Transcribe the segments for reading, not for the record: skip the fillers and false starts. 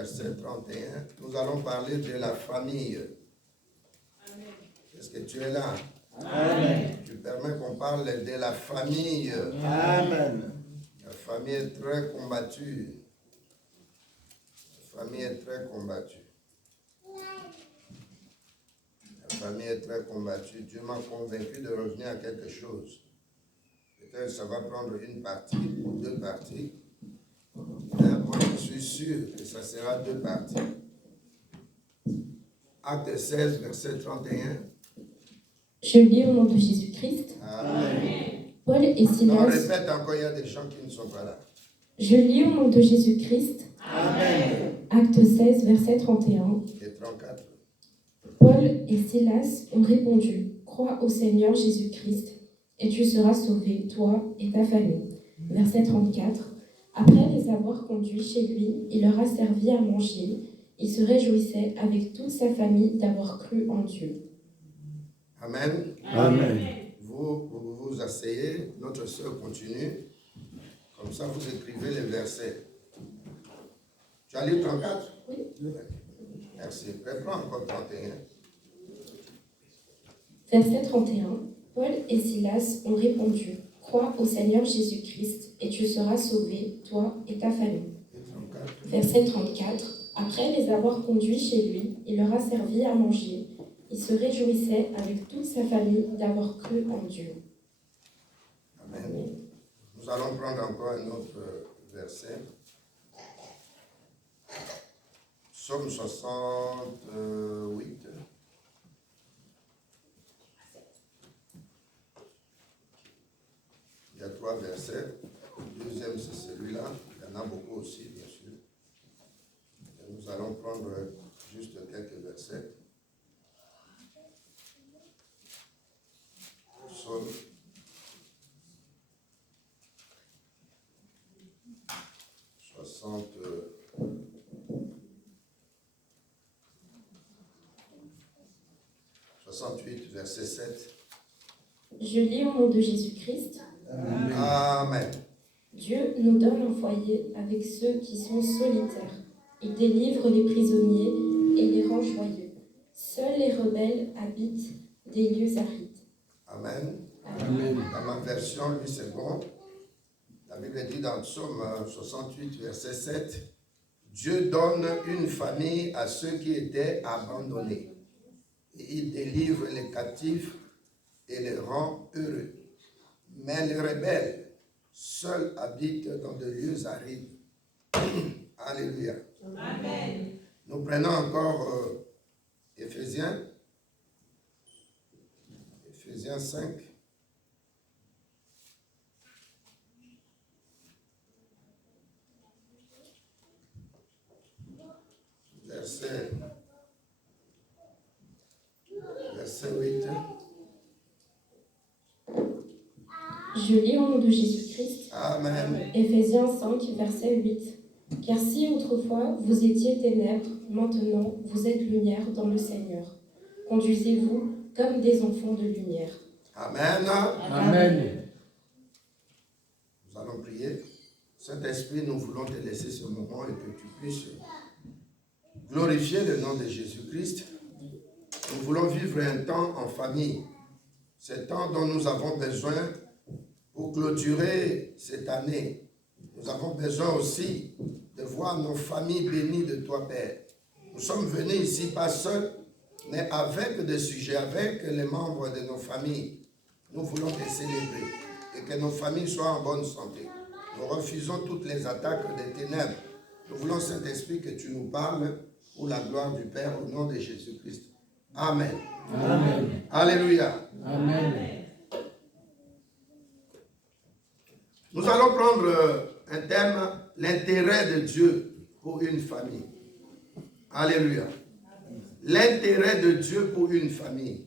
verset 31. Nous allons parler de la famille. Amen. Est-ce que tu es là? Amen. Tu permets qu'on parle de la famille. Amen. La famille est très combattue. La famille est très combattue. La famille est très combattue. Dieu m'a convaincu de revenir à quelque chose. Peut-être que ça va prendre une partie ou deux parties. Mais moi, je suis sûr que ça sera deux parties. Acte 16, verset 31. Je lis au nom de Jésus-Christ. Amen. Paul et Non, Silas. répète encore, il y a des gens qui ne sont pas là. Je lis au nom de Jésus-Christ. Amen. Acte 16, verset 31. Et 34. Paul et Silas ont répondu, crois au Seigneur Jésus-Christ, et tu seras sauvé, toi et ta famille. Verset 34. Après les avoir conduits chez lui, il leur a servi à manger. Il se réjouissait avec toute sa famille d'avoir cru en Dieu. Amen. Amen. Vous asseyez, notre sœur continue. Comme ça, vous écrivez les versets. Tu as lu 34? Oui. Merci. Reprends encore 31. Verset 31. Paul et Silas ont répondu, crois au Seigneur Jésus-Christ, et tu seras sauvé, toi et ta famille. Et 34. Verset 34. Après les avoir conduits chez lui, il leur a servi à manger. Il se réjouissait avec toute sa famille d'avoir cru en Dieu. Amen. Nous allons prendre encore un autre verset. Psaume 68. Il y a 3 versets. Le deuxième, c'est celui-là. Il y en a beaucoup aussi, bien sûr. Et nous allons prendre juste quelques versets. Psaume 68, verset 7. Je lis au nom de Jésus-Christ. Amen. Amen. Dieu nous donne un foyer avec ceux qui sont solitaires. Il délivre les prisonniers et les rend joyeux. Seuls les rebelles habitent des lieux arides. Amen. Amen. Dans ma version, lui, c'est bon. La Bible dit dans Psaume 68, verset 7, Dieu donne une famille à ceux qui étaient abandonnés. Et il délivre les captifs et les rend heureux. Mais les rebelles, seuls habitent dans des lieux arides. Alléluia. Amen. Nous prenons encore Éphésiens 5. Verset 8. Je lis au nom de Jésus-Christ. Amen. Éphésiens 5, verset 8. Car si autrefois vous étiez ténèbres, maintenant vous êtes lumière dans le Seigneur. Conduisez-vous comme des enfants de lumière. Amen. Amen. Nous allons prier. Saint-Esprit, nous voulons te laisser ce moment et que tu puisses glorifier le nom de Jésus-Christ. Nous voulons vivre un temps en famille. Ce temps dont nous avons besoin pour clôturer cette année. Nous avons besoin aussi de voir nos familles bénies de toi, Père. Nous sommes venus ici pas seuls, mais avec des sujets, avec les membres de nos familles. Nous voulons te célébrer et que nos familles soient en bonne santé. Nous refusons toutes les attaques des ténèbres. Nous voulons, Saint-Esprit, que tu nous parles pour la gloire du Père au nom de Jésus-Christ. Amen. Amen. Alléluia. Amen. Nous allons prendre un thème, l'intérêt de Dieu pour une famille. Alléluia. L'intérêt de Dieu pour une famille.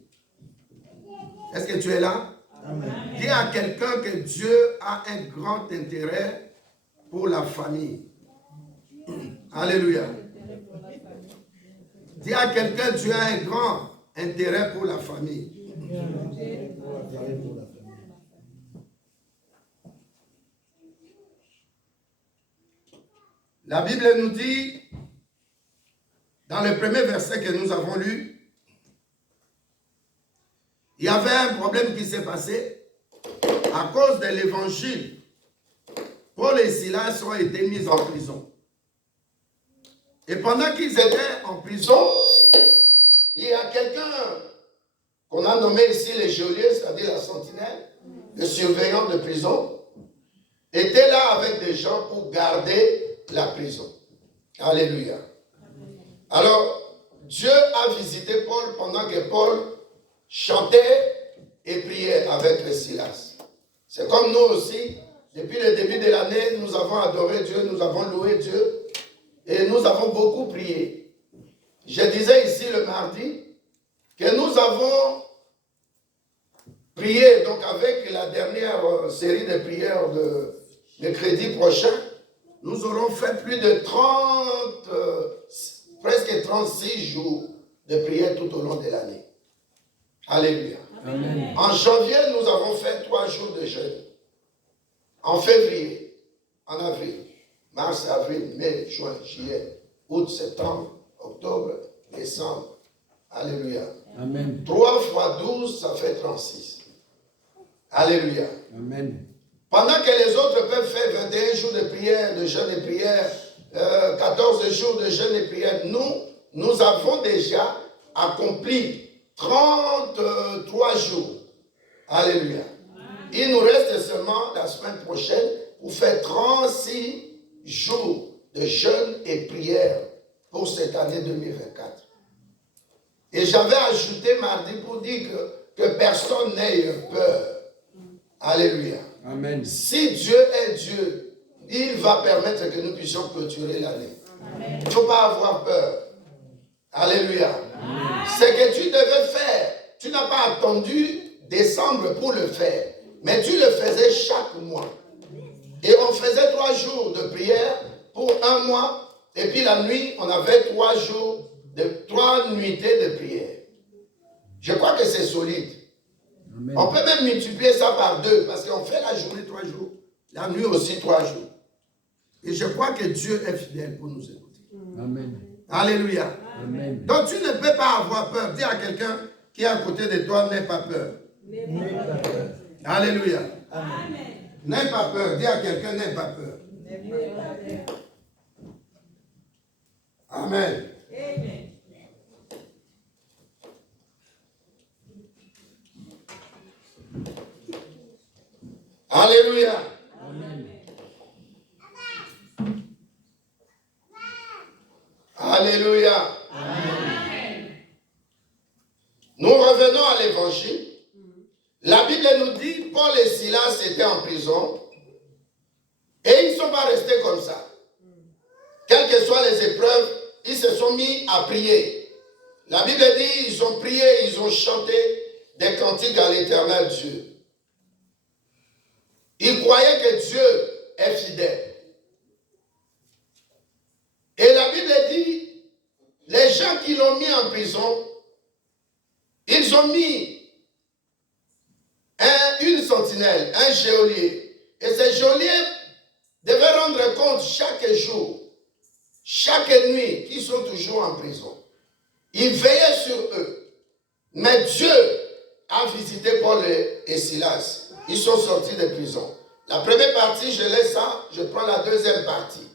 Est-ce que tu es là? Amen. Dis à quelqu'un que Dieu a un grand intérêt pour la famille. Alléluia. Dis à quelqu'un que Dieu a un grand intérêt pour la famille. La Bible nous dit dans le premier verset que nous avons lu, il y avait un problème qui s'est passé à cause de l'évangile. Paul et Silas ont été mis en prison. Et pendant qu'ils étaient en prison, il y a quelqu'un qu'on a nommé ici le geôlier, c'est-à-dire la sentinelle, le surveillant de prison, était là avec des gens pour garder la prison. Alléluia. Alors, Dieu a visité Paul pendant que Paul chantait et priait avec les Silas. C'est comme nous aussi, depuis le début de l'année, nous avons adoré Dieu, nous avons loué Dieu et nous avons beaucoup prié. Je disais ici le mardi que nous avons prié, donc avec la dernière série de prières de mercredi prochain, nous aurons fait plus de presque 36 jours de prière tout au long de l'année. Alléluia. Amen. En janvier, nous avons fait 3 jours de jeûne. En février, en avril, mars, avril, mai, juin, juillet, août, septembre, octobre, décembre. Alléluia. Amen. 3 fois 12, ça fait 36. Alléluia. Amen. Pendant que les autres peuvent faire 21 jours de prière, de jeûne et prière, 14 jours de jeûne et prière, nous avons déjà accompli 33 jours. Alléluia. Il nous reste seulement la semaine prochaine pour faire 36 jours de jeûne et prière pour cette année 2024. Et j'avais ajouté mardi pour dire que personne n'ait peur. Alléluia. Amen. Si Dieu est Dieu, il va permettre que nous puissions clôturer l'année. Il ne faut pas avoir peur. Alléluia. Ce que tu devais faire, tu n'as pas attendu décembre pour le faire, mais tu le faisais chaque mois. Et on faisait 3 jours de prière pour 1 mois, et puis la nuit, on avait 3 nuitées de prière. Je crois que c'est solide. Amen. On peut même multiplier ça par 2, parce qu'on fait la journée 3 jours, la nuit aussi 3 jours. Et je crois que Dieu est fidèle pour nous écouter. Amen. Alléluia. Amen. Donc tu ne peux pas avoir peur. Dis à quelqu'un qui est à côté de toi, n'aie pas peur. Alléluia. N'aie pas peur. Dis à quelqu'un, n'aie pas peur. Amen. Alléluia. Amen. Alléluia. Nous revenons à l'évangile. La Bible nous dit, Paul et Silas étaient en prison et ils ne sont pas restés comme ça. Quelles que soient les épreuves, ils se sont mis à prier. La Bible dit, ils ont prié, ils ont chanté des cantiques à l'Éternel Dieu. Ils croyaient que Dieu est fidèle. Et la Bible dit, les gens qui l'ont mis en prison, ils ont mis une sentinelle, un geôlier. Et ce geôlier devait rendre compte chaque jour, chaque nuit, qu'ils sont toujours en prison. Il veillait sur eux. Mais Dieu a visité Paul et Silas. Ils sont sortis de prison. La première partie, je laisse ça, je prends la deuxième partie.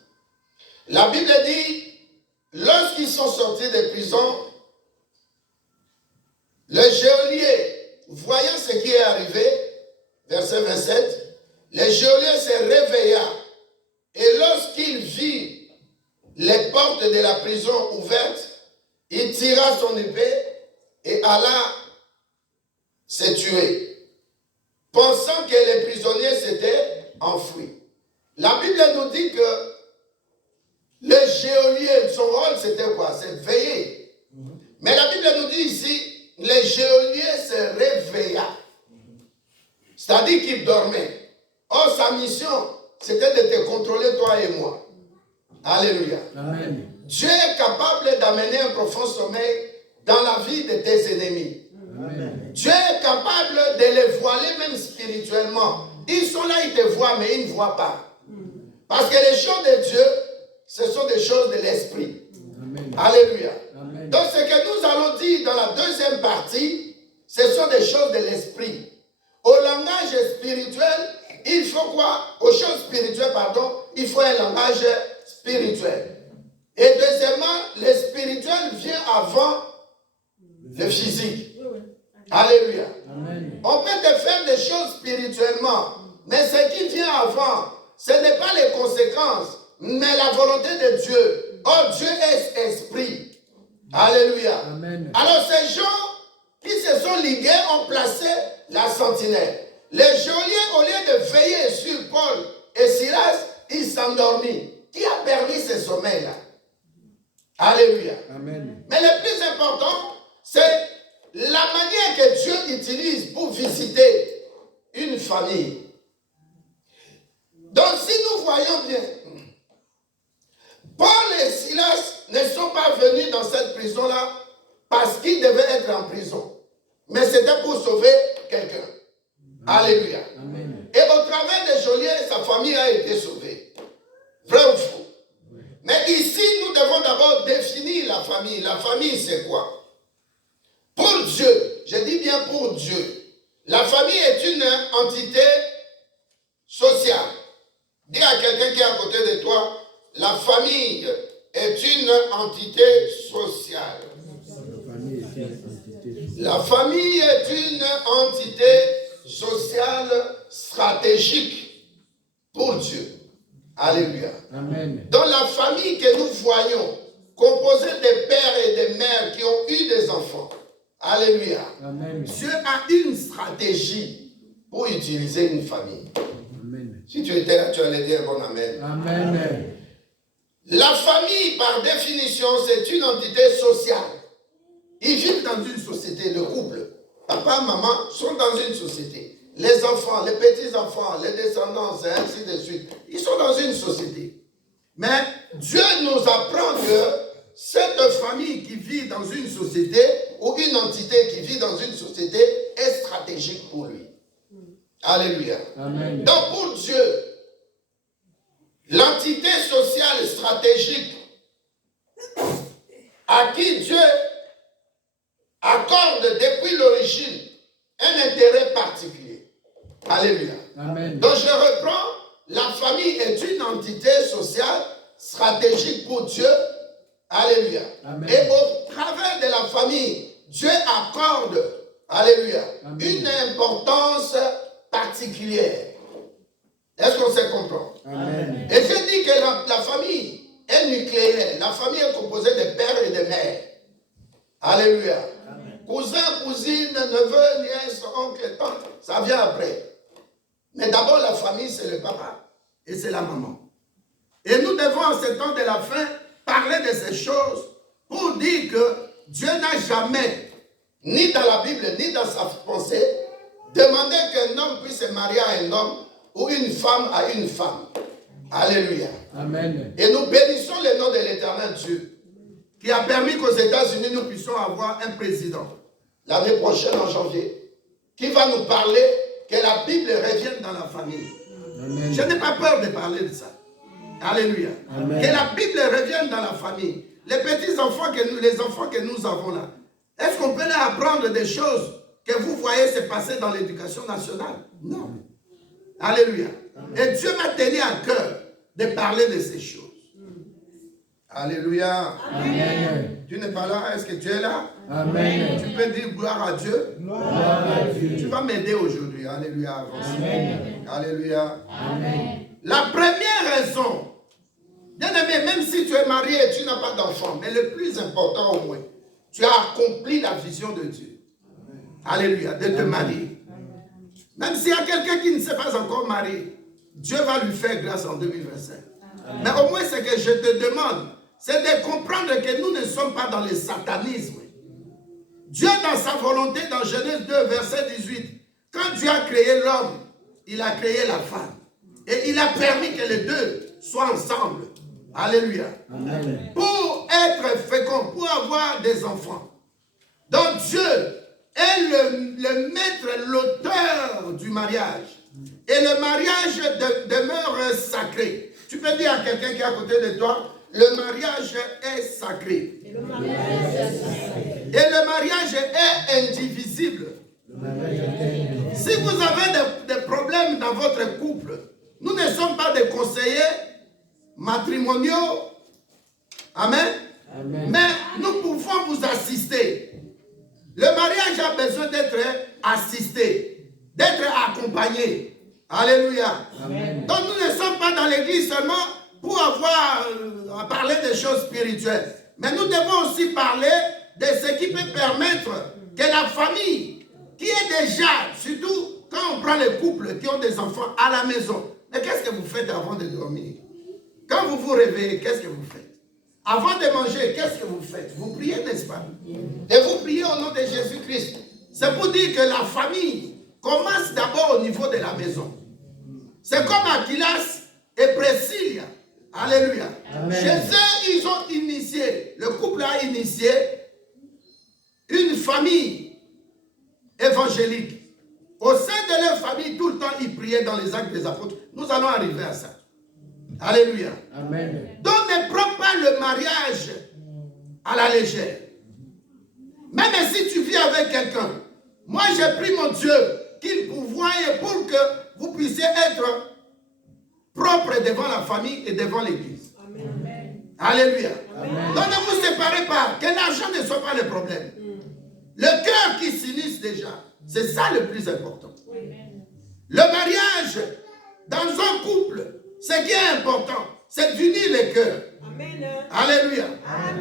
La Bible dit, lorsqu'ils sont sortis de prison, le geôlier, voyant ce qui est arrivé, verset 27, le geôlier se réveilla et lorsqu'il vit les portes de la prison ouvertes, il tira son épée et alla se tuer, pensant que les prisonniers s'étaient enfuis. La Bible nous dit que le geôlier, son rôle c'était quoi? C'est veiller. Mais la Bible nous dit ici, le geôlier se réveilla. C'est-à-dire qu'il dormait. Or, sa mission, c'était de te contrôler toi et moi. Alléluia. Amen. Dieu est capable d'amener un profond sommeil dans la vie de tes ennemis. Amen. Dieu est capable de les voiler même spirituellement. Ils sont là, ils te voient, mais ils ne voient pas. Parce que les choses de Dieu, ce sont des choses de l'esprit. Amen. Alléluia. Amen. Donc, ce que nous allons dire dans la deuxième partie, ce sont des choses de l'esprit. Au langage spirituel, il faut quoi? Aux choses spirituelles, pardon, il faut un langage spirituel. Et deuxièmement, le spirituel vient avant le physique. Alléluia. Amen. On peut te faire des choses spirituellement, mais ce qui vient avant, ce n'est pas les conséquences, mais la volonté de Dieu. Oh, Dieu est esprit. Alléluia. Amen. Alors ces gens qui se sont ligués ont placé la sentinelle. Les geôliers, au lieu de veiller sur Paul et Silas, ils s'endormirent. Qui a permis ce sommeil-là? Alléluia. Amen. Mais le plus important, c'est la manière que Dieu utilise pour visiter une famille. Donc si nous voyons bien, Paul et Silas ne sont pas venus dans cette prison-là parce qu'ils devaient être en prison. Mais c'était pour sauver quelqu'un. Alléluia. Amen. Et au travers des geôliers, sa famille a été sauvée. Vrai ou faux? Mais ici, nous devons d'abord définir la famille. La famille, c'est quoi? Pour Dieu, je dis bien pour Dieu, la famille est une entité sociale. Dis à quelqu'un qui est à côté de toi, la famille est une entité sociale. La famille est une entité sociale stratégique pour Dieu. Alléluia. Amen. Dans la famille que nous voyons, composée des pères et des mères qui ont eu des enfants. Alléluia. Amen. Dieu a une stratégie pour utiliser une famille. Amen. Si tu étais là, tu allais dire bon amen. Amen. La famille, par définition, c'est une entité sociale. Ils vivent dans une société, le couple. Papa, maman sont dans une société. Les enfants, les petits-enfants, les descendants, et ainsi de suite. Ils sont dans une société. Mais Dieu nous apprend que cette famille qui vit dans une société ou une entité qui vit dans une société est stratégique pour lui. Alléluia. Amen. Donc pour Dieu, l'entité sociale stratégique à qui Dieu accorde depuis l'origine un intérêt particulier. Alléluia. Amen. Donc je reprends, la famille est une entité sociale stratégique pour Dieu. Alléluia. Amen. Et au travers de la famille, Dieu accorde, alléluia, Amen. une importance particulière. Est-ce qu'on se comprend? Amen. Et je dis que la famille est nucléaire. La famille est composée de pères et de mères. Alléluia. Amen. Cousins, cousines, neveux, nièces, oncles, tantes, ça vient après. Mais d'abord, la famille, c'est le papa et c'est la maman. Et nous devons, en ce temps de la fin, parler de ces choses pour dire que Dieu n'a jamais, ni dans la Bible, ni dans sa pensée, demandé qu'un homme puisse se marier à un homme ou une femme à une femme. Alléluia. Amen. Et nous bénissons le nom de l'Éternel Dieu, qui a permis qu'aux États-Unis, nous puissions avoir un président, l'année prochaine, en janvier, qui va nous parler que la Bible revienne dans la famille. Amen. Je n'ai pas peur de parler de ça. Alléluia. Amen. Que la Bible revienne dans la famille. Les petits-enfants les enfants que nous avons là, est-ce qu'on peut leur apprendre des choses que vous voyez se passer dans l'éducation nationale? Non. Alléluia. Et Dieu m'a tenu à cœur de parler de ces choses. Alléluia. Amen. Tu n'es pas là, est-ce que tu es là? Amen. Tu peux dire gloire à Dieu. Gloire à Dieu. Tu vas m'aider aujourd'hui. Alléluia. Avance. Amen. Alléluia. Amen. La première raison, bien aimé, même si tu es marié et tu n'as pas d'enfant, mais le plus important au moins, tu as accompli la vision de Dieu. Alléluia, de te marier. Même s'il y a quelqu'un qui ne s'est pas encore marié, Dieu va lui faire grâce en 2025. Mais au moins, ce que je te demande, c'est de comprendre que nous ne sommes pas dans le satanisme. Dieu, dans sa volonté, dans Genèse 2, verset 18, quand Dieu a créé l'homme, il a créé la femme. Et il a permis que les deux soient ensemble. Alléluia. Amen. Pour être fécond, pour avoir des enfants. Donc Dieu est le maître, l'auteur du mariage. Et le mariage demeure sacré. Tu peux dire à quelqu'un qui est à côté de toi, le mariage est sacré. Et le mariage est sacré. Et le mariage est indivisible. Si vous avez des problèmes dans votre couple, nous ne sommes pas des conseillers matrimoniaux. Amen. Amen. Mais nous pouvons vous assister. Le mariage a besoin d'être assisté, d'être accompagné. Alléluia. Amen. Donc nous ne sommes pas dans l'église seulement pour avoir à parler des choses spirituelles. Mais nous devons aussi parler de ce qui peut permettre que la famille, qui est déjà, surtout quand on prend les couples qui ont des enfants à la maison, mais qu'est-ce que vous faites avant de dormir? Quand vous vous réveillez, qu'est-ce que vous faites? Avant de manger, qu'est-ce que vous faites? Vous priez, n'est-ce pas? Et vous priez au nom de Jésus-Christ. C'est pour dire que la famille commence d'abord au niveau de la maison. C'est comme Aquilas et Priscilla. Alléluia. Amen. Chez eux, ils ont initié, le couple a initié une famille évangélique. Au sein de leur famille, tout le temps, ils priaient dans les actes des apôtres. Nous allons arriver à ça. Alléluia. Amen. Donc ne prends pas le mariage à la légère. Même si tu vis avec quelqu'un, moi j'ai pris mon Dieu qu'il pourvoie pour que vous puissiez être propre devant la famille et devant l'église. Amen. Alléluia. Amen. Donc ne vous séparez pas, que l'argent ne soit pas le problème. Le cœur qui s'unisse déjà, c'est ça le plus important. Le mariage dans un couple, ce qui est important, c'est d'unir les cœurs. Amen. Alléluia.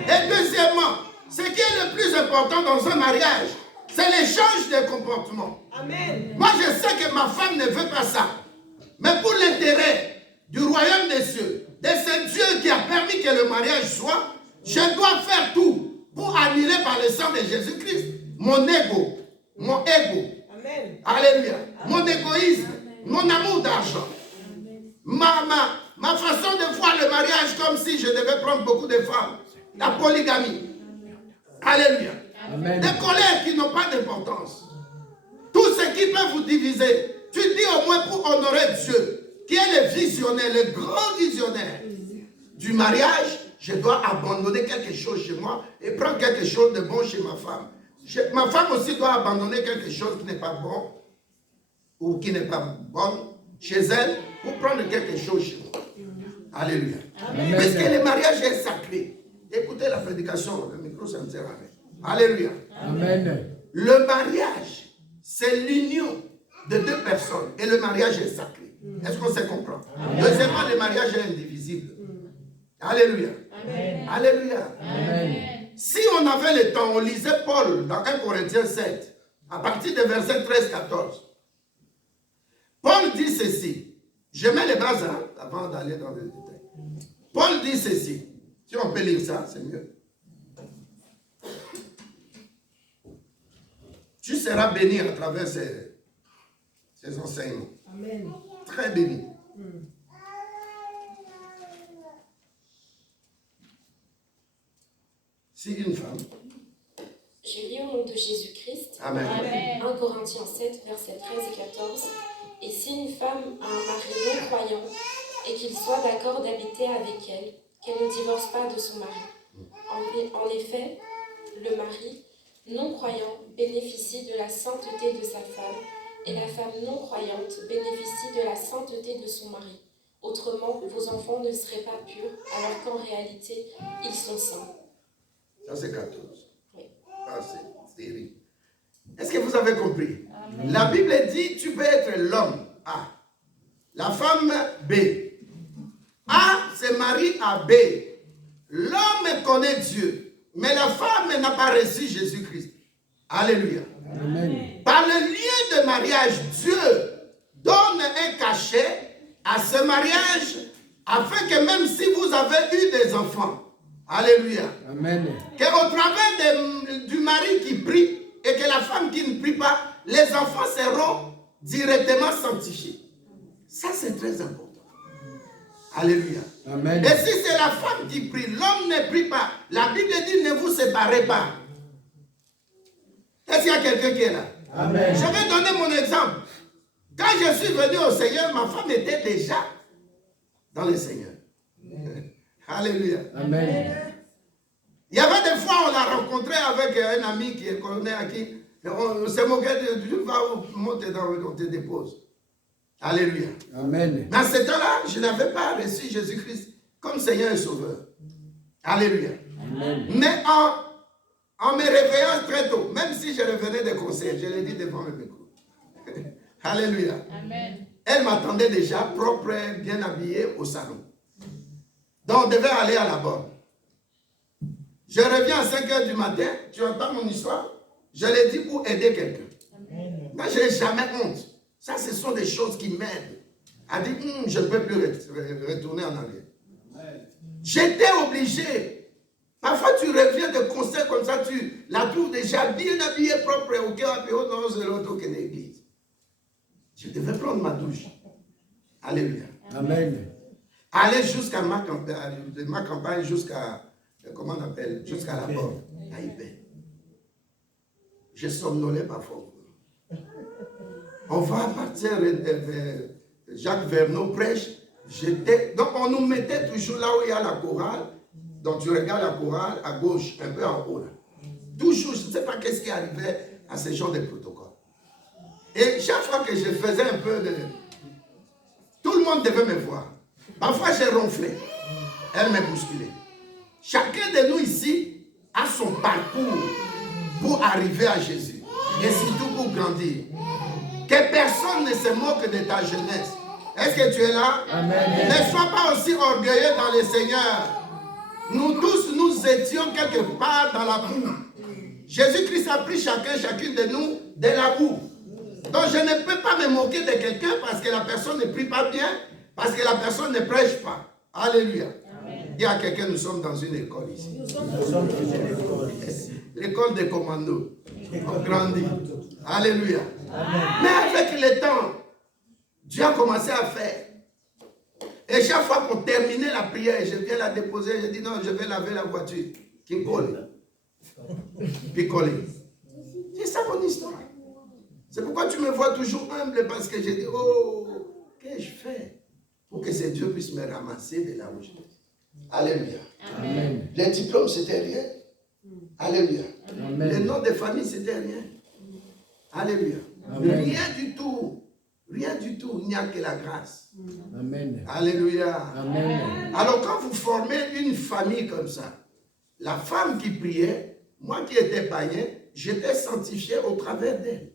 Et deuxièmement, ce qui est le plus important dans un mariage, c'est l'échange de comportements. Amen. Moi, je sais que ma femme ne veut pas ça. Mais pour l'intérêt du royaume des cieux, de ce Dieu qui a permis que le mariage soit, je dois faire tout pour annuler par le sang de Jésus-Christ mon ego, mon ego. Amen. Alléluia. Mon égoïsme, mon amour d'argent. Ma façon de voir le mariage comme si je devais prendre beaucoup de femmes. La polygamie. Alléluia. Amen. Des colères qui n'ont pas d'importance. Tout ce qui peut vous diviser. Tu dis au moins pour honorer Dieu, qui est le visionnaire, le grand visionnaire du mariage, je dois abandonner quelque chose chez moi et prendre quelque chose de bon chez ma femme. Ma femme aussi doit abandonner quelque chose qui n'est pas bon ou qui n'est pas bonne chez elle pour prendre quelque chose chez moi. Alléluia. Amen. Puisque le mariage est sacré. Écoutez la prédication, le micro, ça me sert à rien. Alléluia. Amen. Le mariage, c'est l'union de deux personnes et le mariage est sacré. Est-ce qu'on se comprend? Deuxièmement, le mariage est indivisible. Alléluia. Amen. Alléluia. Amen. Si on avait le temps, on lisait Paul dans 1 Corinthiens 7, à partir de verset 13-14. Paul dit ceci. Je mets les bases avant d'aller dans le détail. Paul dit ceci. Si on peut lire ça, c'est mieux. Tu seras béni à travers ces enseignements. Amen. Très béni. Si une femme. Je lis au nom de Jésus-Christ. Amen. Amen. 1 Corinthiens 7, versets 13 et 14. Et si une femme a un mari non-croyant et qu'il soit d'accord d'habiter avec elle, qu'elle ne divorce pas de son mari. En effet, le mari non-croyant bénéficie de la sainteté de sa femme et la femme non-croyante bénéficie de la sainteté de son mari. Autrement, vos enfants ne seraient pas purs alors qu'en réalité, ils sont saints. Ça, c'est 14. Oui. Ah, c'est terrible. Est-ce que vous avez compris? La Bible dit tu peux être l'homme A, la femme B. A se marie à B. L'homme connaît Dieu, mais la femme n'a pas reçu Jésus-Christ. Alléluia. Amen. Par le lien de mariage, Dieu donne un cachet à ce mariage afin que même si vous avez eu des enfants, alléluia, Amen. qu'au travers du mari qui prie et que la femme qui ne prie pas, les enfants seront directement sanctifiés. Ça, c'est très important. Alléluia. Amen. Et si c'est la femme qui prie, l'homme ne prie pas, la Bible dit ne vous séparez pas. Est-ce qu'il y a quelqu'un qui est là? Amen. Je vais donner mon exemple. Quand je suis venu au Seigneur, ma femme était déjà dans le Seigneur. Alléluia. Amen. Il y avait des fois, on l'a rencontré avec un ami qui est colonel à qui on s'est moqué de tu vas monter dans on te dépose. Alléluia. Amen. Mais à ce temps-là, je n'avais pas reçu Jésus-Christ comme Seigneur et Sauveur. Alléluia. Amen. Mais en me réveillant très tôt, même si je revenais des conseils, je l'ai dit devant le micro. Alléluia. Amen. Elle m'attendait déjà propre, bien habillée au salon. Donc on devait aller à la borne. Je reviens à 5 heures du matin, tu entends mon histoire? Je l'ai dit pour aider quelqu'un. Moi, je n'ai jamais honte. Ça, ce sont des choses qui m'aident. À dire, je ne peux plus retourner en arrière. J'étais obligé. Parfois, tu reviens de concert comme ça, tu la trouves déjà bien habillée, propre, au cœur, dans l'autre qui est l'église. Je devais prendre ma douche. Alléluia. Amen. Aller jusqu'à ma campagne, jusqu'à, comment on appelle, jusqu'à la porte, à Ipé. Je somnolais parfois. On va partir, Jacques Verneau prêche. Donc on nous mettait toujours là où il y a la chorale. Donc tu regardes la chorale à gauche, un peu en haut. Là. Toujours, je ne sais pas qu'est-ce qui arrivait à ce genre de protocole. Et chaque fois que je faisais un peu de... Tout le monde devait me voir. Parfois j'ai ronflé. Elle m'a bousculé. Chacun de nous ici a son parcours pour arriver à Jésus. Et surtout pour grandir. Que personne ne se moque de ta jeunesse. Est-ce que tu es là? Amen. Ne sois pas aussi orgueilleux dans le Seigneur. Nous tous, nous étions quelque part dans la boue. Jésus-Christ a pris chacune de nous de la boue. Donc je ne peux pas me moquer de quelqu'un parce que la personne ne prie pas bien, parce que la personne ne prêche pas. Alléluia. Dis à quelqu'un, nous sommes dans une école ici. L'école des commandos. On grandit. Alléluia. Amen. Mais avec le temps, Dieu a commencé à faire. Et chaque fois qu'on terminait la prière, je viens la déposer, je dis non, je vais laver la voiture. Qui colle. Puis coller. C'est ça mon histoire. C'est pourquoi tu me vois toujours humble, parce que je dis, oh, qu'est-ce que je fais pour que ce Dieu puisse me ramasser de là où je suis. Alléluia. Amen. Les diplômes, c'était rien. Alléluia. Amen. Le nom de famille, c'était rien. Alléluia. Amen. Rien du tout. Rien du tout. Il n'y a que la grâce. Amen. Alléluia. Amen. Alors quand vous formez une famille comme ça, la femme qui priait, moi qui étais païen, j'étais sanctifié au travers d'elle.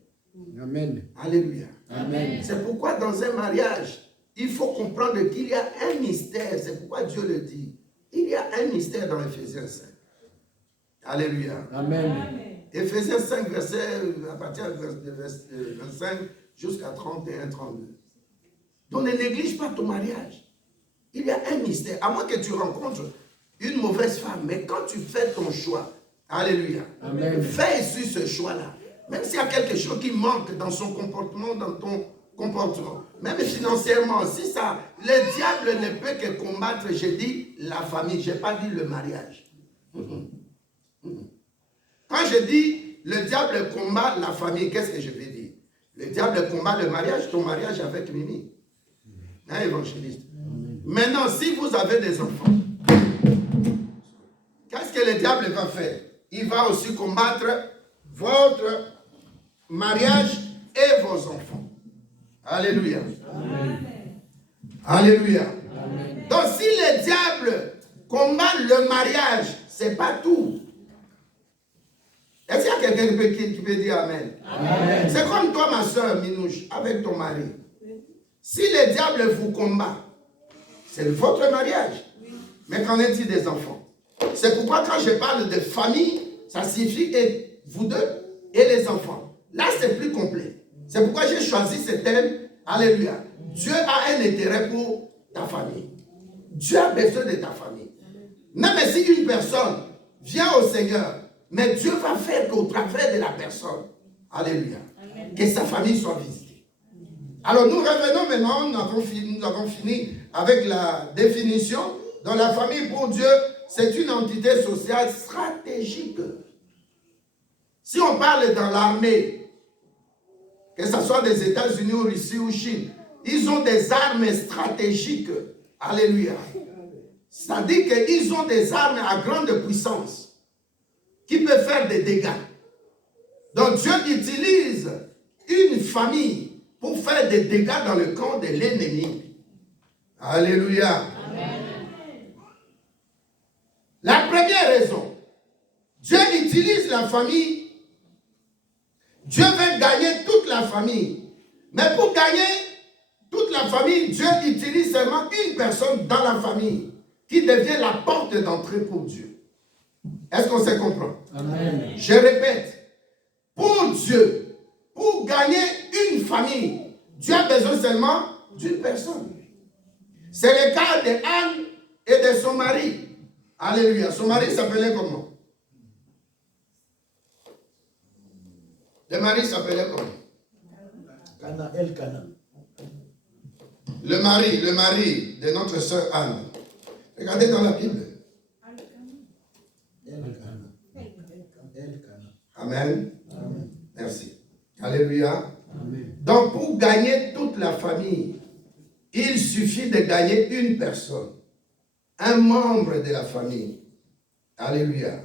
Amen. Alléluia. Amen. C'est pourquoi dans un mariage, il faut comprendre qu'il y a un mystère. C'est pourquoi Dieu le dit. Il y a un mystère dans Éphésiens 5. Alléluia. Amen. Éphésiens 5, à partir de verset 25 jusqu'à 31, 32. Donc ne néglige pas ton mariage. Il y a un mystère. À moins que tu rencontres une mauvaise femme, mais quand tu fais ton choix, alléluia, Amen. fais sur ce choix-là. Même s'il y a quelque chose qui manque dans son comportement, dans ton comportement, même financièrement, si ça, le diable ne peut que combattre, j'ai dit la famille, je n'ai pas dit le mariage. Quand je dis le diable combat la famille, qu'est-ce que je veux dire? Le diable combat le mariage, ton mariage avec Mimi. Hein, évangéliste? Maintenant, si vous avez des enfants, qu'est-ce que le diable va faire? Il va aussi combattre votre mariage et vos enfants. Alléluia. Amen. Alléluia. Amen. Donc si le diable combat le mariage, ce n'est pas tout. Est-ce qu'il y a quelqu'un qui peut dire Amen? Amen. C'est comme toi, ma soeur Minouche, avec ton mari. Si le diable vous combat, c'est votre mariage. Mais qu'en est-il des enfants? C'est pourquoi quand je parle de famille, ça signifie et vous deux et les enfants. Là, c'est plus complet. C'est pourquoi j'ai choisi ce thème. Alléluia. Dieu a un intérêt pour ta famille. Dieu a besoin de ta famille. Même si une personne vient au Seigneur, mais Dieu va faire qu'au travers de la personne, alléluia, que sa famille soit visitée. Alors nous revenons maintenant, nous avons fini avec la définition. Dans la famille pour Dieu, c'est une entité sociale stratégique. Si on parle dans l'armée, que ce soit des États-Unis ou Russie ou Chine, ils ont des armes stratégiques. Alléluia. C'est-à-dire qu'ils ont des armes à grande puissance qui peuvent faire des dégâts. Donc Dieu utilise une famille pour faire des dégâts dans le camp de l'ennemi. Alléluia. Amen. La première raison, Dieu utilise la famille. Dieu veut gagner toute la famille. Mais pour gagner toute la famille, Dieu utilise seulement une personne dans la famille qui devient la porte d'entrée pour Dieu. Est-ce qu'on se comprend? Amen. Je répète, pour Dieu, pour gagner une famille, Dieu a besoin seulement d'une personne. C'est le cas de Anne et de son mari. Alléluia. Son mari s'appelait comment? Le mari s'appelait comment? Cana, El Cana. Le mari de notre sœur Anne. Regardez dans la Bible. El Cana. El Cana. Amen. Amen. Merci. Alléluia. Amen. Donc pour gagner toute la famille, il suffit de gagner une personne. Un membre de la famille. Alléluia.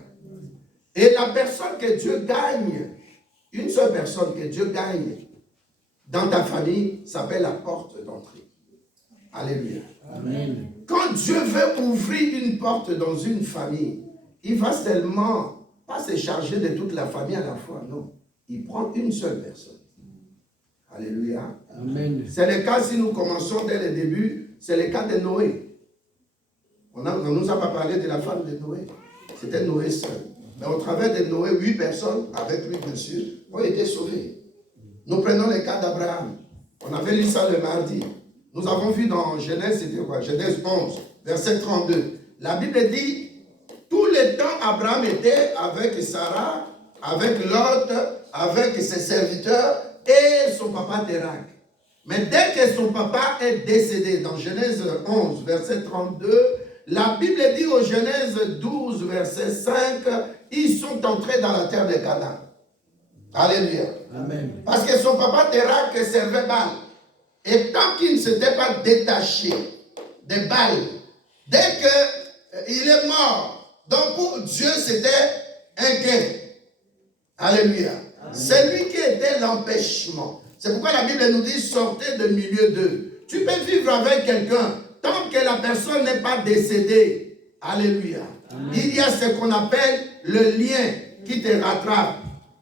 Et la personne que Dieu gagne, une seule personne que Dieu gagne dans ta famille s'appelle la porte d'entrée. Alléluia. Amen. Quand Dieu veut ouvrir une porte dans une famille, il va seulement pas se charger de toute la famille à la fois, non. Il prend une seule personne. Alléluia. Amen. C'est le cas, si nous commençons dès le début, c'est le cas de Noé. On ne nous a pas parlé de la femme de Noé. C'était Noé seul. Mais au travers de Noé, 8 personnes, avec lui bien sûr, ont été sauvées. Nous prenons le cas d'Abraham. On avait lu ça le mardi. Nous avons vu dans Genèse, c'était quoi? Genèse 11, verset 32. La Bible dit, tout le temps Abraham était avec Sarah, avec Lot, avec ses serviteurs et son papa Térak. Mais dès que son papa est décédé, dans Genèse 11, verset 32, la Bible dit au Genèse 12, verset 5, ils sont entrés dans la terre de Canaan. Alléluia. Amen. Parce que son papa Térak servait Baal. Et tant qu'il ne s'était pas détaché de Baal, dès qu'il est mort, donc pour Dieu c'était un gain. Alléluia. C'est lui qui était l'empêchement. C'est pourquoi la Bible nous dit sortez de milieu d'eux. Tu peux vivre avec quelqu'un tant que la personne n'est pas décédée. Alléluia. Amen. Il y a ce qu'on appelle le lien qui te rattrape.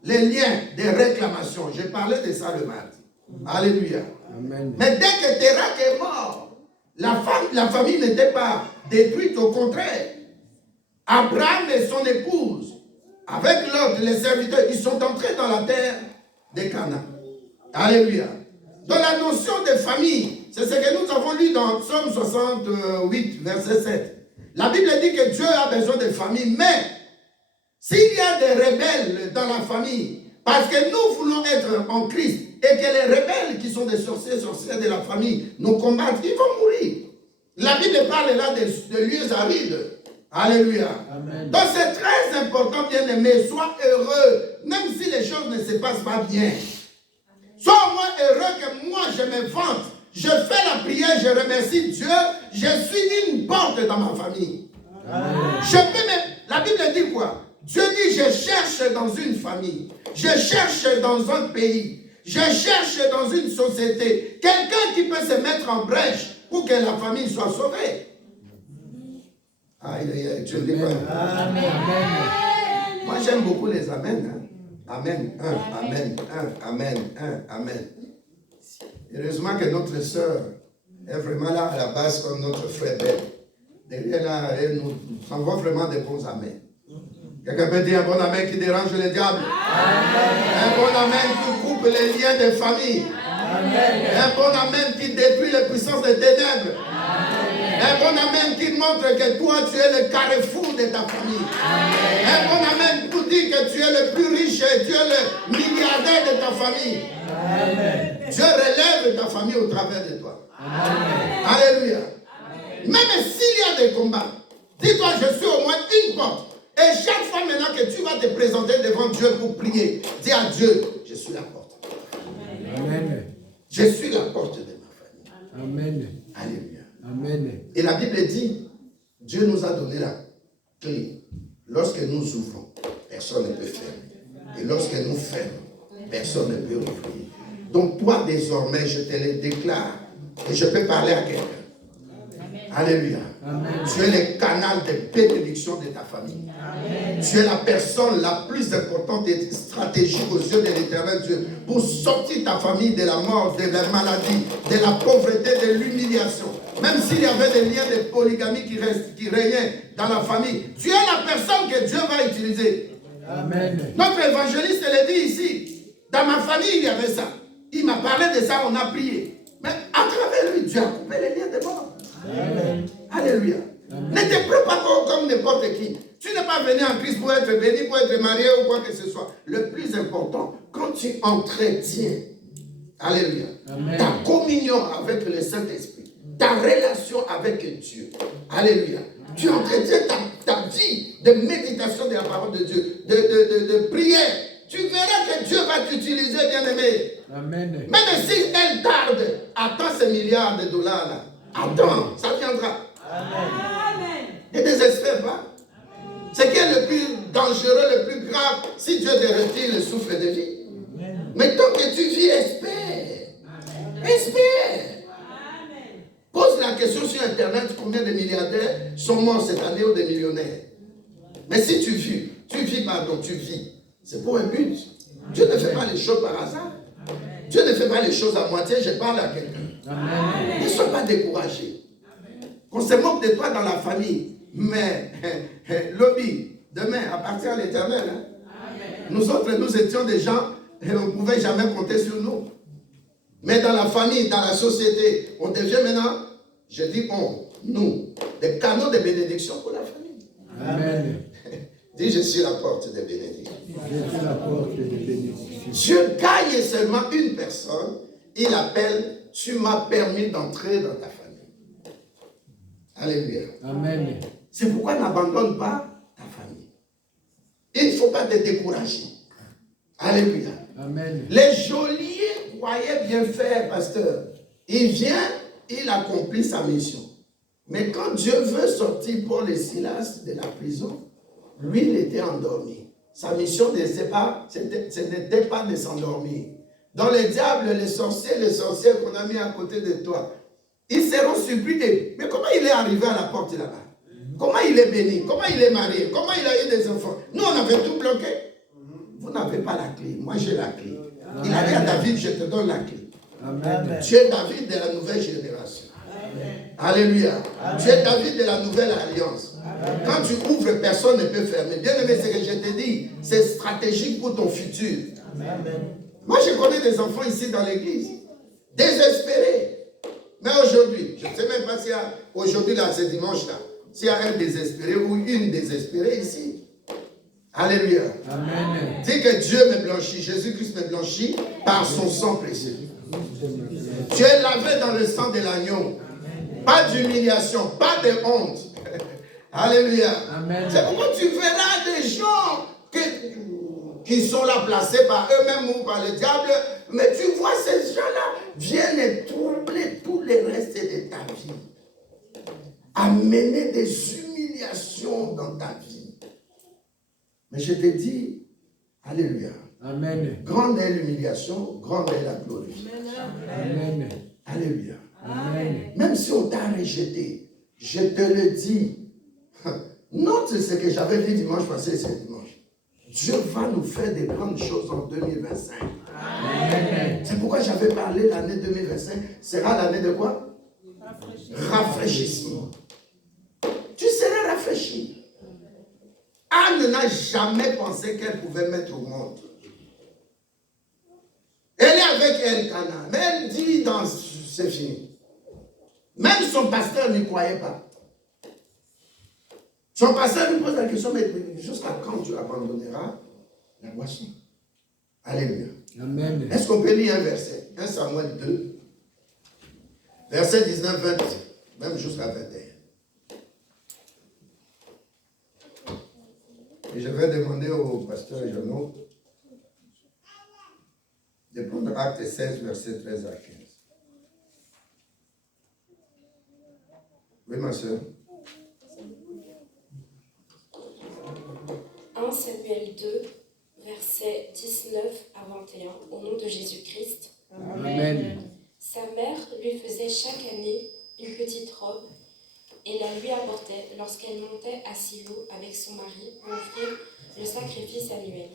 Les liens de réclamation. J'ai parlé de ça le mardi. Alléluia. Amen. Mais dès que Térak est mort, la famille n'était pas détruite, au contraire. Abraham et son épouse, avec l'autre, les serviteurs, ils sont entrés dans la terre de Canaan. Alléluia. Dans la notion de famille, c'est ce que nous avons lu dans Psaume 68, verset 7. La Bible dit que Dieu a besoin de famille, mais s'il y a des rebelles dans la famille, parce que nous voulons être en Christ, et que les rebelles qui sont des sorcières de la famille nous combattent, ils vont mourir. La Bible parle là de lieux arides. Alléluia. Amen. Donc c'est très important, bien-aimé, sois heureux, même si les choses ne se passent pas bien. Sois au moins heureux que moi je me vante. Je fais la prière, je remercie Dieu, je suis une porte dans ma famille. Amen. Je peux même, la Bible dit quoi? Dieu dit je cherche dans une famille, je cherche dans un pays, je cherche dans une société quelqu'un qui peut se mettre en brèche pour que la famille soit sauvée. Aïe, aïe, aïe, tu le dis pas. Amen. Moi j'aime beaucoup les amens. Hein. Amen, amen, amen, amen. Heureusement que notre sœur est vraiment là à la base comme notre frère belle. Derrière là, elle nous envoie vraiment des bons amens. Quelqu'un peut dire un bon amen qui dérange le diable. Amen. Un bon amen qui coupe les liens de famille. Amen. Un bon amen qui détruit les puissances des ténèbres. Amen. Un bon amen qui montre que toi tu es le carrefour de ta famille. Amen. Un bon amen pour dire que tu es le plus riche et tu es le milliardaire de ta famille. Amen. Dieu relève ta famille au travers de toi. Amen. Alléluia. Amen. Même s'il y a des combats, dis-toi je suis au moins une porte. Et chaque fois maintenant que tu vas te présenter devant Dieu pour prier, dis à Dieu, je suis la porte. Amen. Je suis la porte de ma famille. Amen. Alléluia. Amen. Et la Bible dit, Dieu nous a donné la clé. Lorsque nous ouvrons, personne ne peut fermer. Et lorsque nous fermons, personne ne peut ouvrir. Donc toi, désormais, je te le déclare. Et je peux parler à quelqu'un. Alléluia. Amen. Tu es le canal de bénédiction de ta famille. Amen. Tu es la personne la plus importante et stratégique aux yeux de l'Éternel Dieu pour sortir ta famille de la mort, de la maladie, de la pauvreté, de l'humiliation. Même s'il y avait des liens de polygamie qui régnaient dans la famille, tu es la personne que Dieu va utiliser. Amen. Notre évangéliste le dit ici. Dans ma famille, il y avait ça. Il m'a parlé de ça, on a prié. Mais à travers lui, Dieu a coupé les liens de mort. Amen. Alléluia. Ne te prends pas comme n'importe qui. Tu n'es pas venu en Christ pour être béni, pour être marié ou quoi que ce soit. Le plus important, quand tu entretiens, alléluia, Amen, ta communion avec le Saint-Esprit, ta relation avec Dieu, alléluia, tu entretiens ta vie de méditation de la parole de Dieu, de prière. Tu verras que Dieu va t'utiliser, bien-aimé. Amen. Même si elle tarde, attends ces milliards de dollars là. Attends, ça viendra. Amen. Ne désespère pas. Ce qui est le plus dangereux, le plus grave, si Dieu te retire le souffle de vie. Amen. Mais tant que tu vis, espère. Amen. Espère. Amen. Pose la question sur Internet, combien de milliardaires sont morts cette année ou des millionnaires. Mais si tu vis, tu vis. C'est pour un but. Dieu ne fait pas les choses par hasard. Dieu ne fait pas les choses à moitié. Je parle à quelqu'un. Amen. Ne sois pas découragé. On se moque de toi dans la famille. Mais, lobby, demain, à partir de l'Éternel, nous autres, nous étions des gens, et on ne pouvait jamais compter sur nous. Mais dans la famille, dans la société, on devient maintenant, je dis nous, des canaux de bénédiction pour la famille. Amen. Dis, je suis la porte de bénédiction. Je suis la porte de bénédiction. Dieu gagne seulement une personne. Il appelle, tu m'as permis d'entrer dans ta famille. Alléluia. Amen. C'est pourquoi n'abandonne pas ta famille. Il ne faut pas te décourager. Alléluia. Amen. Les geôliers croyaient bien faire, pasteur. Il vient, il accomplit sa mission. Mais quand Dieu veut sortir Paul et Silas de la prison, lui, il était endormi. Sa mission ce n'était pas de s'endormir. Dans les diables, les sorcières qu'on a mis à côté de toi, ils seront surpris. Mais comment il est arrivé à la porte là-bas? Comment il est béni? Comment il est marié? Comment il a eu des enfants? Nous, on avait tout bloqué. Vous n'avez pas la clé. Moi, j'ai la clé. Il a dit à David, je te donne la clé. Amen. Tu es David de la nouvelle génération. Amen. Alléluia. Amen. Tu es David de la nouvelle alliance. Amen. Quand tu ouvres, personne ne peut fermer. Bien aimé, ce que je te dis, c'est stratégique pour ton futur. Amen. Moi, je connais des enfants ici dans l'église, désespérés. Mais aujourd'hui, je ne sais même pas s'il y a, aujourd'hui, là, ce dimanche-là, s'il y a un désespéré ou une désespérée ici. Alléluia. Amen. Dis que Dieu me blanchit, Jésus-Christ me blanchit par son sang précieux. Tu es lavé dans le sang de l'agneau. Pas d'humiliation, pas de honte. Alléluia. Amen. C'est pourquoi tu verras des gens qui sont là placés par eux-mêmes ou par le diable. Mais tu vois ces gens-là viennent troubler tout le reste de ta vie. Amener des humiliations dans ta vie. Mais je te dis, alléluia. Amen. Grande est l'humiliation, grande est la gloire. Amen. Alléluia. Amen. Même si on t'a rejeté, je te le dis. Note ce que j'avais dit dimanche passé, c'est dimanche. Dieu va nous faire des grandes choses en 2025. Amen. C'est pourquoi j'avais parlé l'année 2025 sera l'année de quoi? Rafraîchissement. Tu seras rafraîchi. Anne n'a jamais pensé qu'elle pouvait mettre au monde. Elle est avec Elkana, mais elle dit c'est fini. Même son pasteur n'y croyait pas. Son pasteur lui pose la question, mais jusqu'à quand tu abandonneras la boisson? Alléluia. Amen. Est-ce qu'on peut lire un verset? 1 Samuel 2, verset 19, 20, même jusqu'à 21. Et je vais demander au pasteur Jeannot de prendre Acte 16, verset 13 à 15. Oui, ma soeur. 1 Samuel 2, versets 19 à 21, au nom de Jésus-Christ. Amen. Sa mère lui faisait chaque année une petite robe et la lui apportait lorsqu'elle montait à Silo avec son mari pour offrir le sacrifice annuel.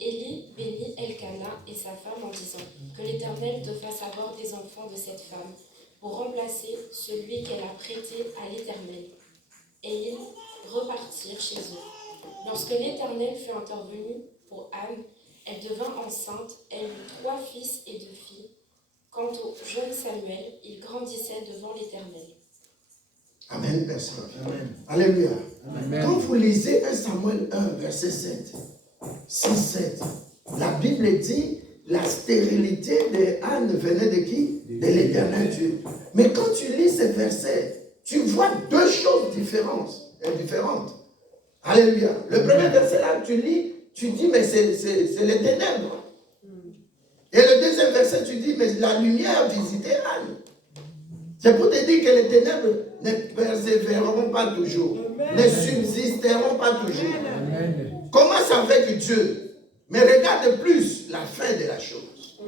Élie bénit Elkana et sa femme en disant que l'Éternel te fasse avoir des enfants de cette femme pour remplacer celui qu'elle a prêté à l'Éternel. Et ils repartirent chez eux. Lorsque l'Éternel fut intervenu pour Anne, elle devint enceinte, elle eut 3 fils et 2 filles. Quant au jeune Samuel, il grandissait devant l'Éternel. Amen, personne. Amen. Alléluia. Amen. Quand vous lisez 1 Samuel 1, verset 7, 6, 7, la Bible dit la stérilité de Anne venait de qui? De l'Éternel Dieu. Mais quand tu lis ces versets, tu vois 2 choses différentes. Alléluia. Le premier verset là, tu lis, tu dis, mais c'est les ténèbres. Et le deuxième verset, tu dis, mais la lumière visitait Anne. C'est pour te dire que les ténèbres ne persévéreront pas toujours, ne subsisteront pas toujours. Amen. Commence avec Dieu, mais regarde plus la fin de la chose.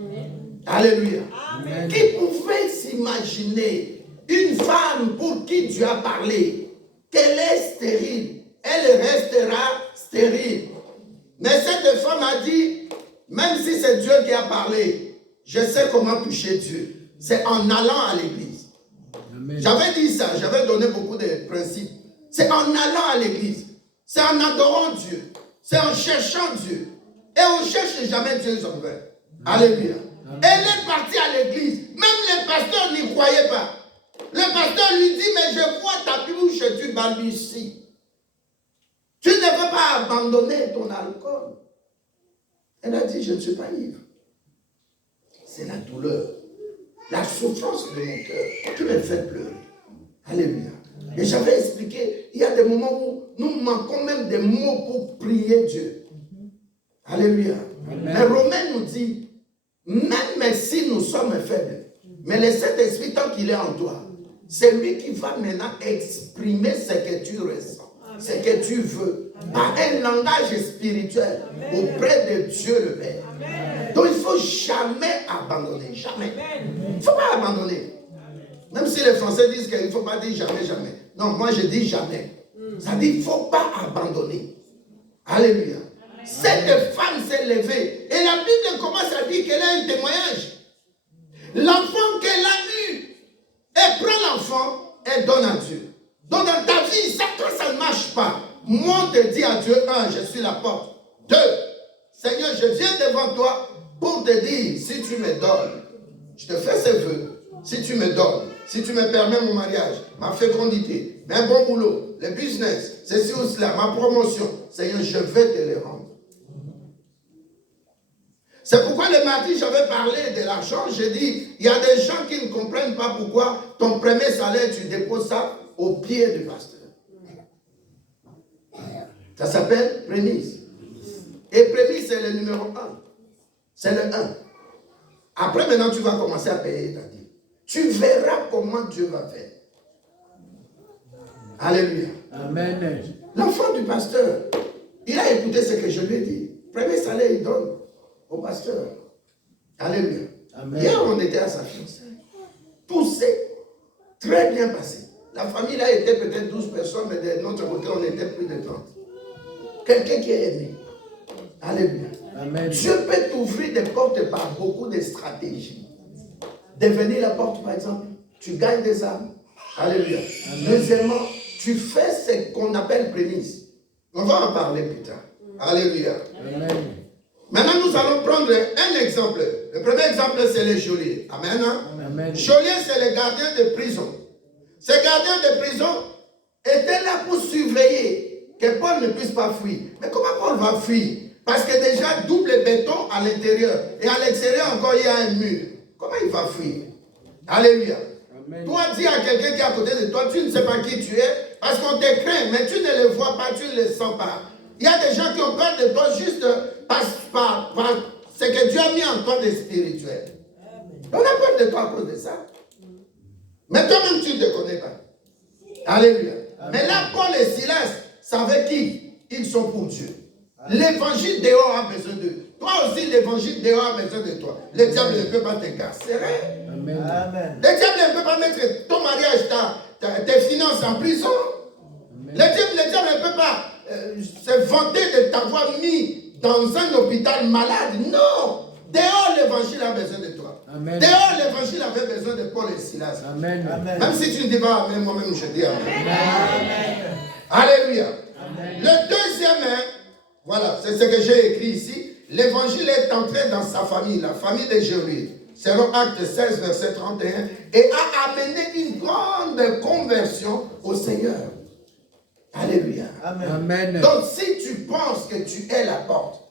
Alléluia. Amen. Qui pouvait s'imaginer une femme pour qui Dieu a parlé, qu'elle est stérile, elle restera stérile. Mais cette femme a dit, même si c'est Dieu qui a parlé, je sais comment toucher Dieu. C'est en allant à l'église. Amen. J'avais dit ça, j'avais donné beaucoup de principes. C'est en allant à l'église. C'est en adorant Dieu. C'est en cherchant Dieu. Et on ne cherche jamais Dieu en vain. Alléluia. Elle est partie à l'église. Même les pasteurs n'y croyaient pas. Le pasteur lui dit, mais je vois ta bouche et tu balbuties. Tu ne veux pas abandonner ton alcool. Elle a dit, je ne suis pas ivre. C'est la douleur, la souffrance de mon cœur qui me fait pleurer. Alléluia. Et j'avais expliqué, il y a des moments où nous manquons même des mots pour prier Dieu. Alléluia. Amen. Mais Romain nous dit, même si nous sommes faibles, mais le Saint-Esprit, tant qu'il est en toi, c'est lui qui va maintenant exprimer ce que tu ressens, ce que tu veux, par un langage spirituel auprès de Dieu le Père. Donc il ne faut jamais abandonner, jamais. Il ne faut pas abandonner. Même si les Français disent qu'il ne faut pas dire jamais, jamais. Non, moi je dis jamais. Ça dit qu'il ne faut pas abandonner. Alléluia. Cette femme s'est levée. Et la Bible commence à dire qu'elle a un témoignage. L'enfant qu'elle a eu, elle prend l'enfant, elle donne à Dieu. Donc dans ta vie, ça, quand ça ne marche pas, moi te dis à Dieu, 1, je suis la porte. 2, Seigneur, je viens devant toi pour te dire, si tu me donnes, je te fais ce vœu, si tu me donnes, si tu me permets mon mariage, ma fécondité, un bon boulot, le business, ceci ou cela, ma promotion, Seigneur, je vais te les rendre. C'est pourquoi le mardi, j'avais parlé de l'argent. J'ai dit, il y a des gens qui ne comprennent pas pourquoi ton premier salaire, tu déposes ça au pied du pasteur. Ça s'appelle prémisse. Et prémisse, c'est le numéro 1. C'est le 1. Après, maintenant, tu vas commencer à payer ta dîme. Tu verras comment Dieu va faire. Alléluia. Amen. L'enfant du pasteur, il a écouté ce que je lui ai dit. Premier salaire, il donne au pasteur. Alléluia. Amen. Hier, on était à sa fiançaille. Tout s'est très bien passé. La famille là était peut-être 12 personnes, mais de notre côté, on était plus de 30. Quelqu'un qui est aimé. Alléluia. Amen. Dieu peut t'ouvrir des portes par beaucoup de stratégies. Devenir la porte, par exemple, tu gagnes des âmes. Alléluia. Amen. Deuxièmement, tu fais ce qu'on appelle prémisse. On va en parler plus tard. Alléluia. Amen. Maintenant, nous allons prendre un exemple. Le premier exemple, c'est les geôliers. Amen. Amen. Geôliers, c'est les gardiens de prison. Ces gardiens de prison étaient là pour surveiller que Paul ne puisse pas fuir. Mais comment Paul va fuir? Parce que déjà, double béton à l'intérieur. Et à l'extérieur encore, il y a un mur. Comment il va fuir? Alléluia. Amen. Toi, dis à quelqu'un qui est à côté de toi, tu ne sais pas qui tu es, parce qu'on te craint, mais tu ne le vois pas, tu ne le sens pas. Il y a des gens qui ont peur de toi juste par ce que Dieu a mis en toi de spirituel. On a peur de toi à cause de ça. Mais toi-même, tu ne te connais pas. Alléluia. Amen. Mais là, Paul et Silas savaient qui? Ils sont pour Dieu. L'évangile dehors a besoin d'eux. Toi aussi, l'évangile dehors a besoin de toi. Le diable ne peut pas t'incarcérer. Amen. Amen. Le diable ne peut pas mettre ton mariage, tes finances en prison. Amen. Le diable ne peut pas se vanter de t'avoir mis dans un hôpital malade. Non. Dehors, l'évangile a besoin de toi. Amen. Dehors, l'évangile avait besoin de Paul et Silas. Amen. Amen. Même si tu ne dis pas Amen, moi-même je dis Amen. Amen. Alléluia. Amen. Le deuxième, voilà, c'est ce que j'ai écrit ici. L'évangile est entré dans sa famille, la famille de Jérusalem, selon Acte 16, verset 31, et a amené une grande conversion au Seigneur. Alléluia. Amen. Amen. Donc, si tu penses que tu es la porte,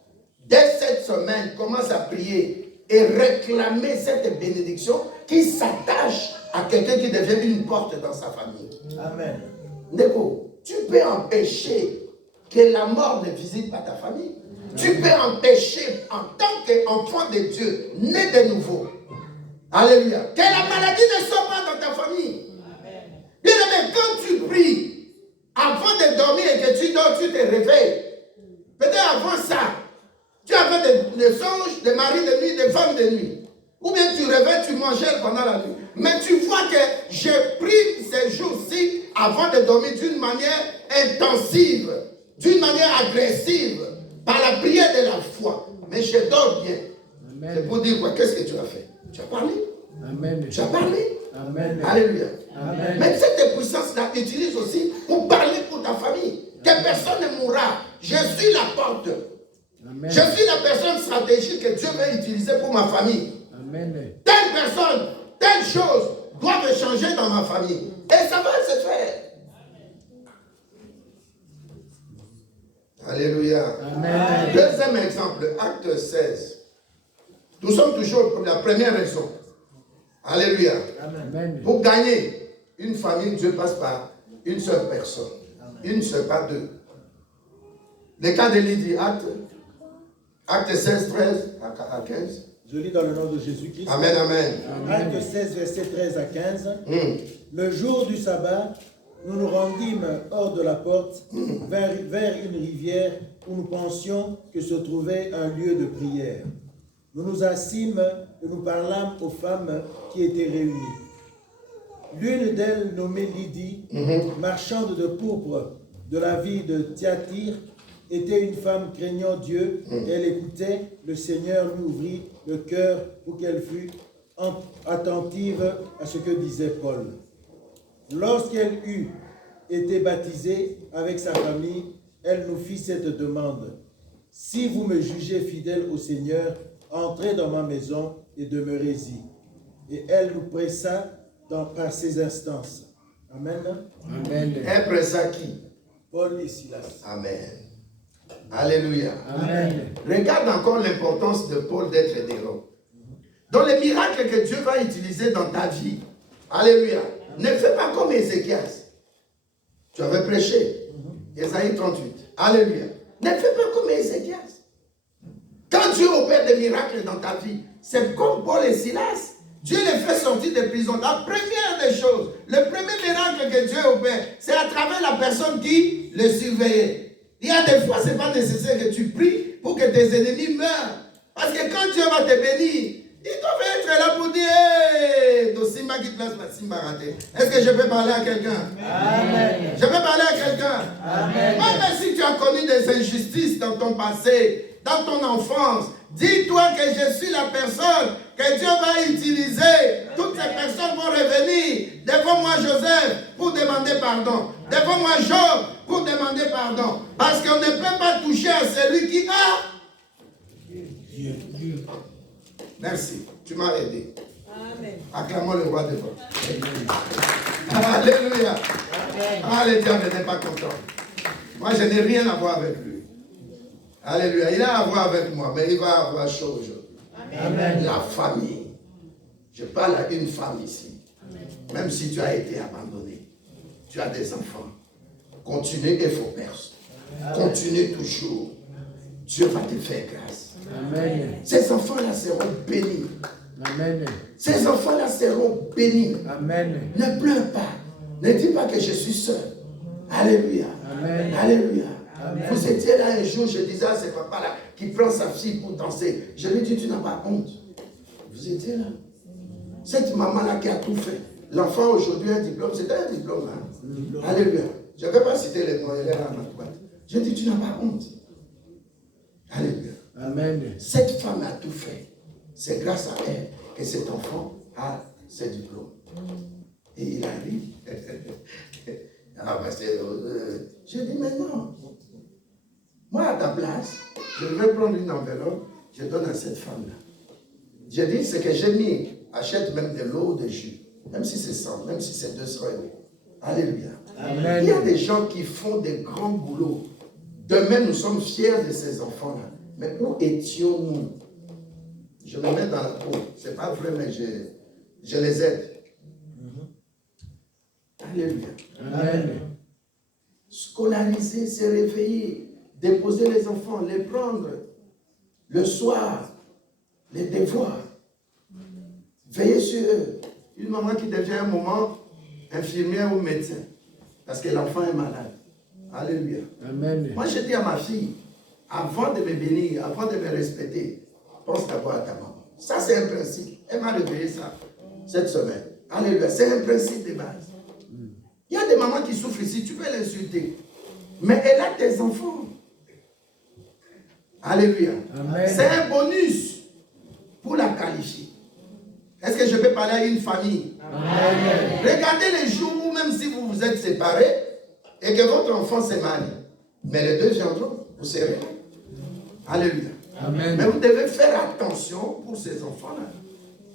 dès cette semaine, commence à prier et réclamer cette bénédiction qui s'attache à quelqu'un qui devient une porte dans sa famille. Amen. Neko, tu peux empêcher que la mort ne visite pas ta famille. Tu peux empêcher, en tant qu'enfant de Dieu, né de nouveau. Alléluia. Que la maladie ne soit pas dans ta famille. Bien aimé, quand tu pries, avant de dormir et que tu dors, tu te réveilles. Peut-être avant ça, tu avais des songes, des maris de nuit, des femmes de nuit. Ou bien tu réveilles, tu mangeais pendant la nuit. Mais tu vois que j'ai pris ces jours-ci avant de dormir d'une manière intensive, d'une manière agressive, par la prière de la foi. Mais je dors bien. Amen. C'est pour dire quoi? Qu'est-ce que tu as fait? Tu as parlé? Amen. Tu as parlé? Amen. Alléluia. Amen. Mais cette puissance-là, utilise aussi pour parler pour ta famille. Que personne ne mourra. Je suis la porte. Amen. Je suis la personne stratégique que Dieu veut utiliser pour ma famille. Amen. Telle personne, telle chose doit changer dans ma famille. Et ça va se faire. Alléluia. Amen. Deuxième exemple, Acte 16. Nous sommes toujours pour la première raison. Alléluia. Amen. Pour gagner une famille, Dieu passe par une seule personne. Une seule, pas deux. Le cas de Lydie, Acte 16, 13 à 15. Je lis dans le nom de Jésus-Christ. Amen, amen. Acte 16, verset 13 à 15. Mm. Le jour du sabbat, nous nous rendîmes hors de la porte, vers une rivière où nous pensions que se trouvait un lieu de prière. Nous nous assîmes et nous parlâmes aux femmes qui étaient réunies. L'une d'elles, nommée Lydie, marchande de pourpre de la ville de Thyatire, était une femme craignant Dieu. Elle écoutait, le Seigneur lui ouvrit le cœur pour qu'elle fût attentive à ce que disait Paul. Lorsqu'elle eut été baptisée avec sa famille, elle nous fit cette demande. Si vous me jugez fidèle au Seigneur, entrez dans ma maison et demeurez-y. Et elle nous pressa par ses instances. Amen. Amen. Elle pressa qui? Paul et Silas. Amen. Alléluia. Amen. Regarde encore l'importance de Paul d'être héros. Dans les miracles que Dieu va utiliser dans ta vie, alléluia, ne fais pas comme Ézéchias. Tu avais prêché, Ésaïe 38. Alléluia. Ne fais pas comme Ézéchias. Quand Dieu opère des miracles dans ta vie, c'est comme Paul et Silas. Dieu les fait sortir de prison. La première des choses, le premier miracle que Dieu opère, c'est à travers la personne qui le surveillait. Il y a des fois, ce n'est pas nécessaire que tu pries pour que tes ennemis meurent. Parce que quand Dieu va te bénir, il doit être là pour dire hey, Simba qui place ma Simba raté. Est-ce que je peux parler à quelqu'un? Amen. Je peux parler à quelqu'un? Amen. Même si tu as connu des injustices dans ton passé, dans ton enfance, dis-toi que je suis la personne que Dieu va utiliser. Toutes ces personnes vont revenir devant moi, Joseph, pour demander pardon. Devant moi, Job, pour demander pardon. Parce qu'on ne peut pas toucher à celui qui a. Merci, tu m'as aidé. Amen. Acclamons le roi des rois. Alléluia. Ah, le diable n'est pas content. Moi, je n'ai rien à voir avec lui. Alléluia. Il a à voir avec moi, mais il va avoir chaud aujourd'hui. Amen. La famille. Je parle à une femme ici. Amen. Même si tu as été abandonné, tu as des enfants. Continue et faut percer. Continue toujours. Dieu va te faire grâce. Amen. Ces enfants-là seront bénis. Amen. Ces enfants-là seront bénis. Amen. Ne pleure pas. Ne dis pas que je suis seul. Alléluia. Amen. Alléluia. Vous étiez là un jour, je disais à ce papa-là, qui prend sa fille pour danser. Je lui dis, tu n'as pas honte. Vous étiez là. Cette maman-là qui a tout fait. L'enfant aujourd'hui a un diplôme, c'était un diplôme. Hein? Alléluia. Je ne vais pas citer les noms, elle est là à ma droite. Je dis, tu n'as pas honte. Alléluia. Amen. Cette femme a tout fait. C'est grâce à elle que cet enfant a ce diplôme. Et il arrive. Je dis, mais non. Moi, à ta place, je vais prendre une enveloppe, je donne à cette femme-là. Je dis, ce que j'ai mis, achète même de l'eau, de jus. Même si c'est 100, même si c'est 200 euros. Alléluia. Amen. Il y a des gens qui font des grands boulots. Demain, nous sommes fiers de ces enfants-là. Mais où étions-nous? Je me mets dans la peau. Ce n'est pas vrai, mais je les aide. Alléluia. Amen. Scolariser, se réveiller, déposer les enfants, les prendre le soir, les devoirs. Veiller sur eux. Une maman qui devient un moment infirmière ou médecin parce que l'enfant est malade. Alléluia. Amen. Moi, je dis à ma fille, avant de me bénir, avant de me respecter, pense d'abord à ta maman. Ça, c'est un principe. Elle m'a réveillé ça cette semaine. Alléluia. C'est un principe de base. Il y a des mamans qui souffrent ici, tu peux l'insulter. Mais elle a tes enfants. Alléluia. Amen. C'est un bonus pour la qualifier. Est-ce que je peux parler à une famille? Amen. Regardez les jours où même si vous vous êtes séparés et que votre enfant s'est marié. Mais les deux viendront, vous serez. Alléluia. Amen. Mais vous devez faire attention pour ces enfants-là.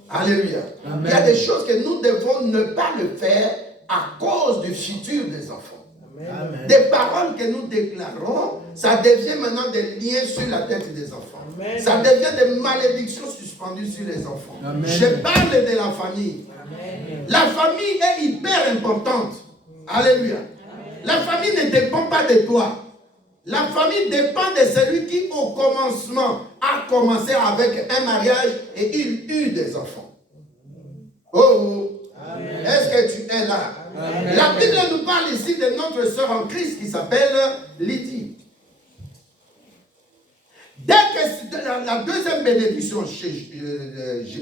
Alléluia. Amen. Il y a des choses que nous devons ne pas le faire à cause du futur des enfants. Amen. Des paroles que nous déclarons, ça devient maintenant des liens sur la tête des enfants. Amen. Ça devient des malédictions suspendues sur les enfants. Amen. Je parle de la famille. Amen. La famille est hyper importante. Alléluia. La famille ne dépend pas de toi. La famille dépend de celui qui, au commencement, a commencé avec un mariage et il eut des enfants. Oh, Amen. est-ce que tu es là? Amen. La Bible nous parle ici de notre sœur en Christ qui s'appelle Lydie. Dès que la deuxième bénédiction chez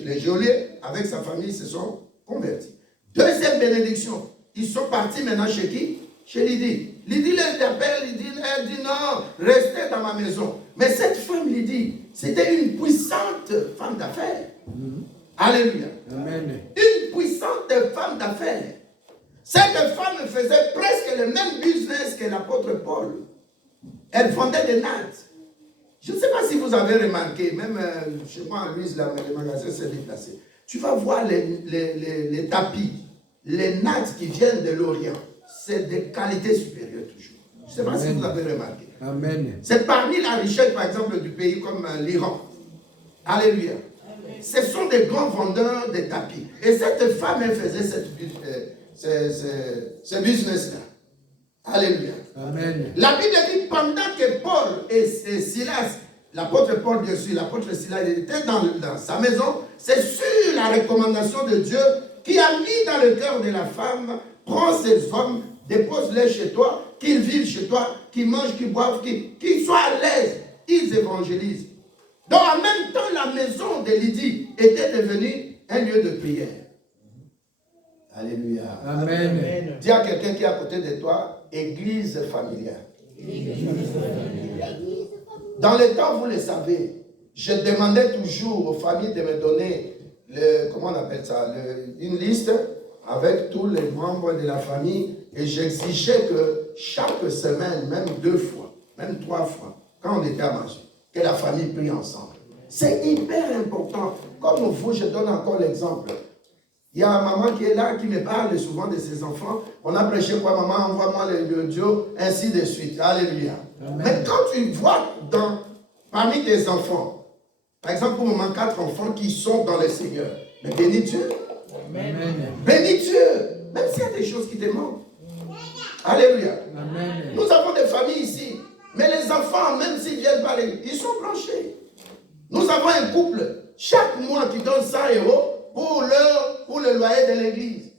les geôliers, avec sa famille, se sont convertis. Deuxième bénédiction, ils sont partis maintenant chez qui? Chez Lydie. Lydie les appelle, elle dit non, restez dans ma maison. Mais cette femme, Lydie, c'était une puissante femme d'affaires. Alléluia. Amen. Une puissante femme d'affaires. Cette femme faisait presque le même business que l'apôtre Paul. Elle vendait des nattes. Je ne sais pas si vous avez remarqué, même chez moi à Louise, le magasin s'est déplacé. Tu vas voir les tapis, les nattes qui viennent de l'Orient. C'est de qualité supérieure toujours. Je ne sais pas si vous avez remarqué. Amen. C'est parmi la richesse, par exemple, du pays comme l'Iran. Alléluia. Ce sont des grands vendeurs de tapis. Et cette femme, elle faisait ce business-là. Alléluia. Amen. La Bible dit pendant que Paul et Silas, l'apôtre Paul, bien sûr, l'apôtre Silas, il était dans sa maison, c'est sur la recommandation de Dieu qui a mis dans le cœur de la femme, prends ces hommes, dépose-les chez toi, qu'ils vivent chez toi, qu'ils mangent, qu'ils boivent, qu'ils soient à l'aise. Ils évangélisent. Donc en même temps, la maison de Lydie était devenue un lieu de prière. Alléluia. Amen. Dis à quelqu'un qui est à côté de toi, église familiale. Dans le temps, vous le savez, je demandais toujours aux familles de me donner, comment on appelle ça, une liste avec tous les membres de la famille et j'exigeais que chaque semaine, même 2 fois, même 3 fois, quand on était à manger, que la famille prie ensemble. C'est hyper important. Comme vous, je donne encore l'exemple. Il y a une maman qui est là, qui me parle souvent de ses enfants. On a prêché quoi, maman, envoie-moi le Dieu, ainsi de suite. Alléluia. Amen. Mais quand tu vois parmi tes enfants, par exemple, pour le moment, 4 enfants qui sont dans le Seigneur, mais bénis Dieu. Amen. Bénis Dieu. Même s'il y a des choses qui te manquent. Alléluia. Amen. Nous avons des familles ici. Mais les enfants, même s'ils viennent parler, ils sont branchés. Nous avons un couple, chaque mois, qui donne 100 € pour le loyer de l'église.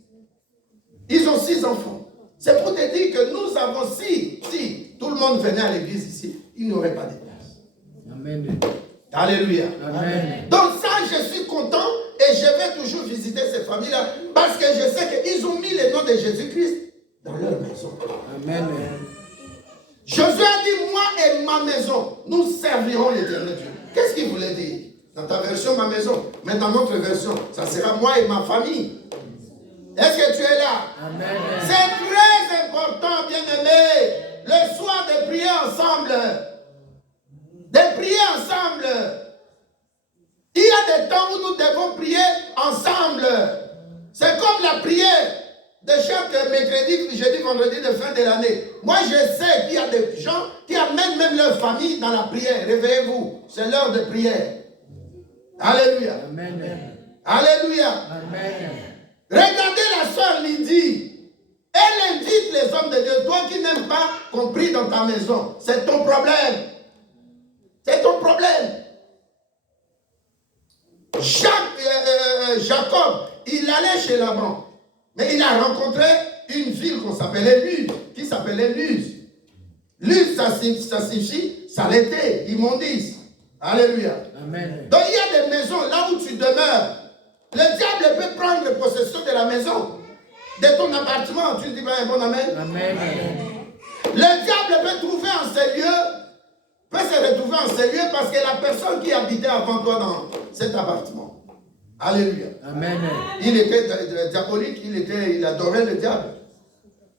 Ils ont 6 enfants. C'est pour te dire que nous avons 6 tout le monde venait à l'église ici, il n'y aurait pas de place. Amen. Alléluia. Amen. Donc ça, je suis content et je vais toujours visiter ces familles-là parce que je sais qu'ils ont mis le nom de Jésus-Christ dans leur maison. Amen. Josué a dit, moi et ma maison, nous servirons l'Éternel Dieu. Qu'est-ce qu'il voulait dire? Dans ta version, ma maison. Mais dans notre version, ça sera moi et ma famille. Est-ce que tu es là? Amen. C'est très important, bien-aimé, le soir de prier ensemble. De prier ensemble. Il y a des temps où nous devons prier ensemble. C'est comme la prière de chaque mercredi, jeudi, vendredi de fin de l'année. Moi, je sais qu'il y a des gens qui amènent même leur famille dans la prière. Réveillez-vous, c'est l'heure de prière. Alléluia. Amen. Alléluia. Amen. Regardez la sœur Lydie. Elle invite les hommes de Dieu. Toi qui n'aimes pas compris dans ta maison, c'est ton problème. C'est ton problème. Jacob, il allait chez Laban. Mais il a rencontré une ville qu'on s'appelait Luz, qui s'appelait Luz. Luz, ça signifie saleté, immondice. Alléluia. Amen. Donc il y a des maisons là où tu demeures. Le diable peut prendre possession de la maison, de ton appartement. Tu ne dis pas un bon amen? Amen. Le diable peut trouver en ces lieux, peut se retrouver en ces lieux parce que la personne qui habitait avant toi dans cet appartement. Alléluia. Amen. Il était diabolique, il adorait le diable.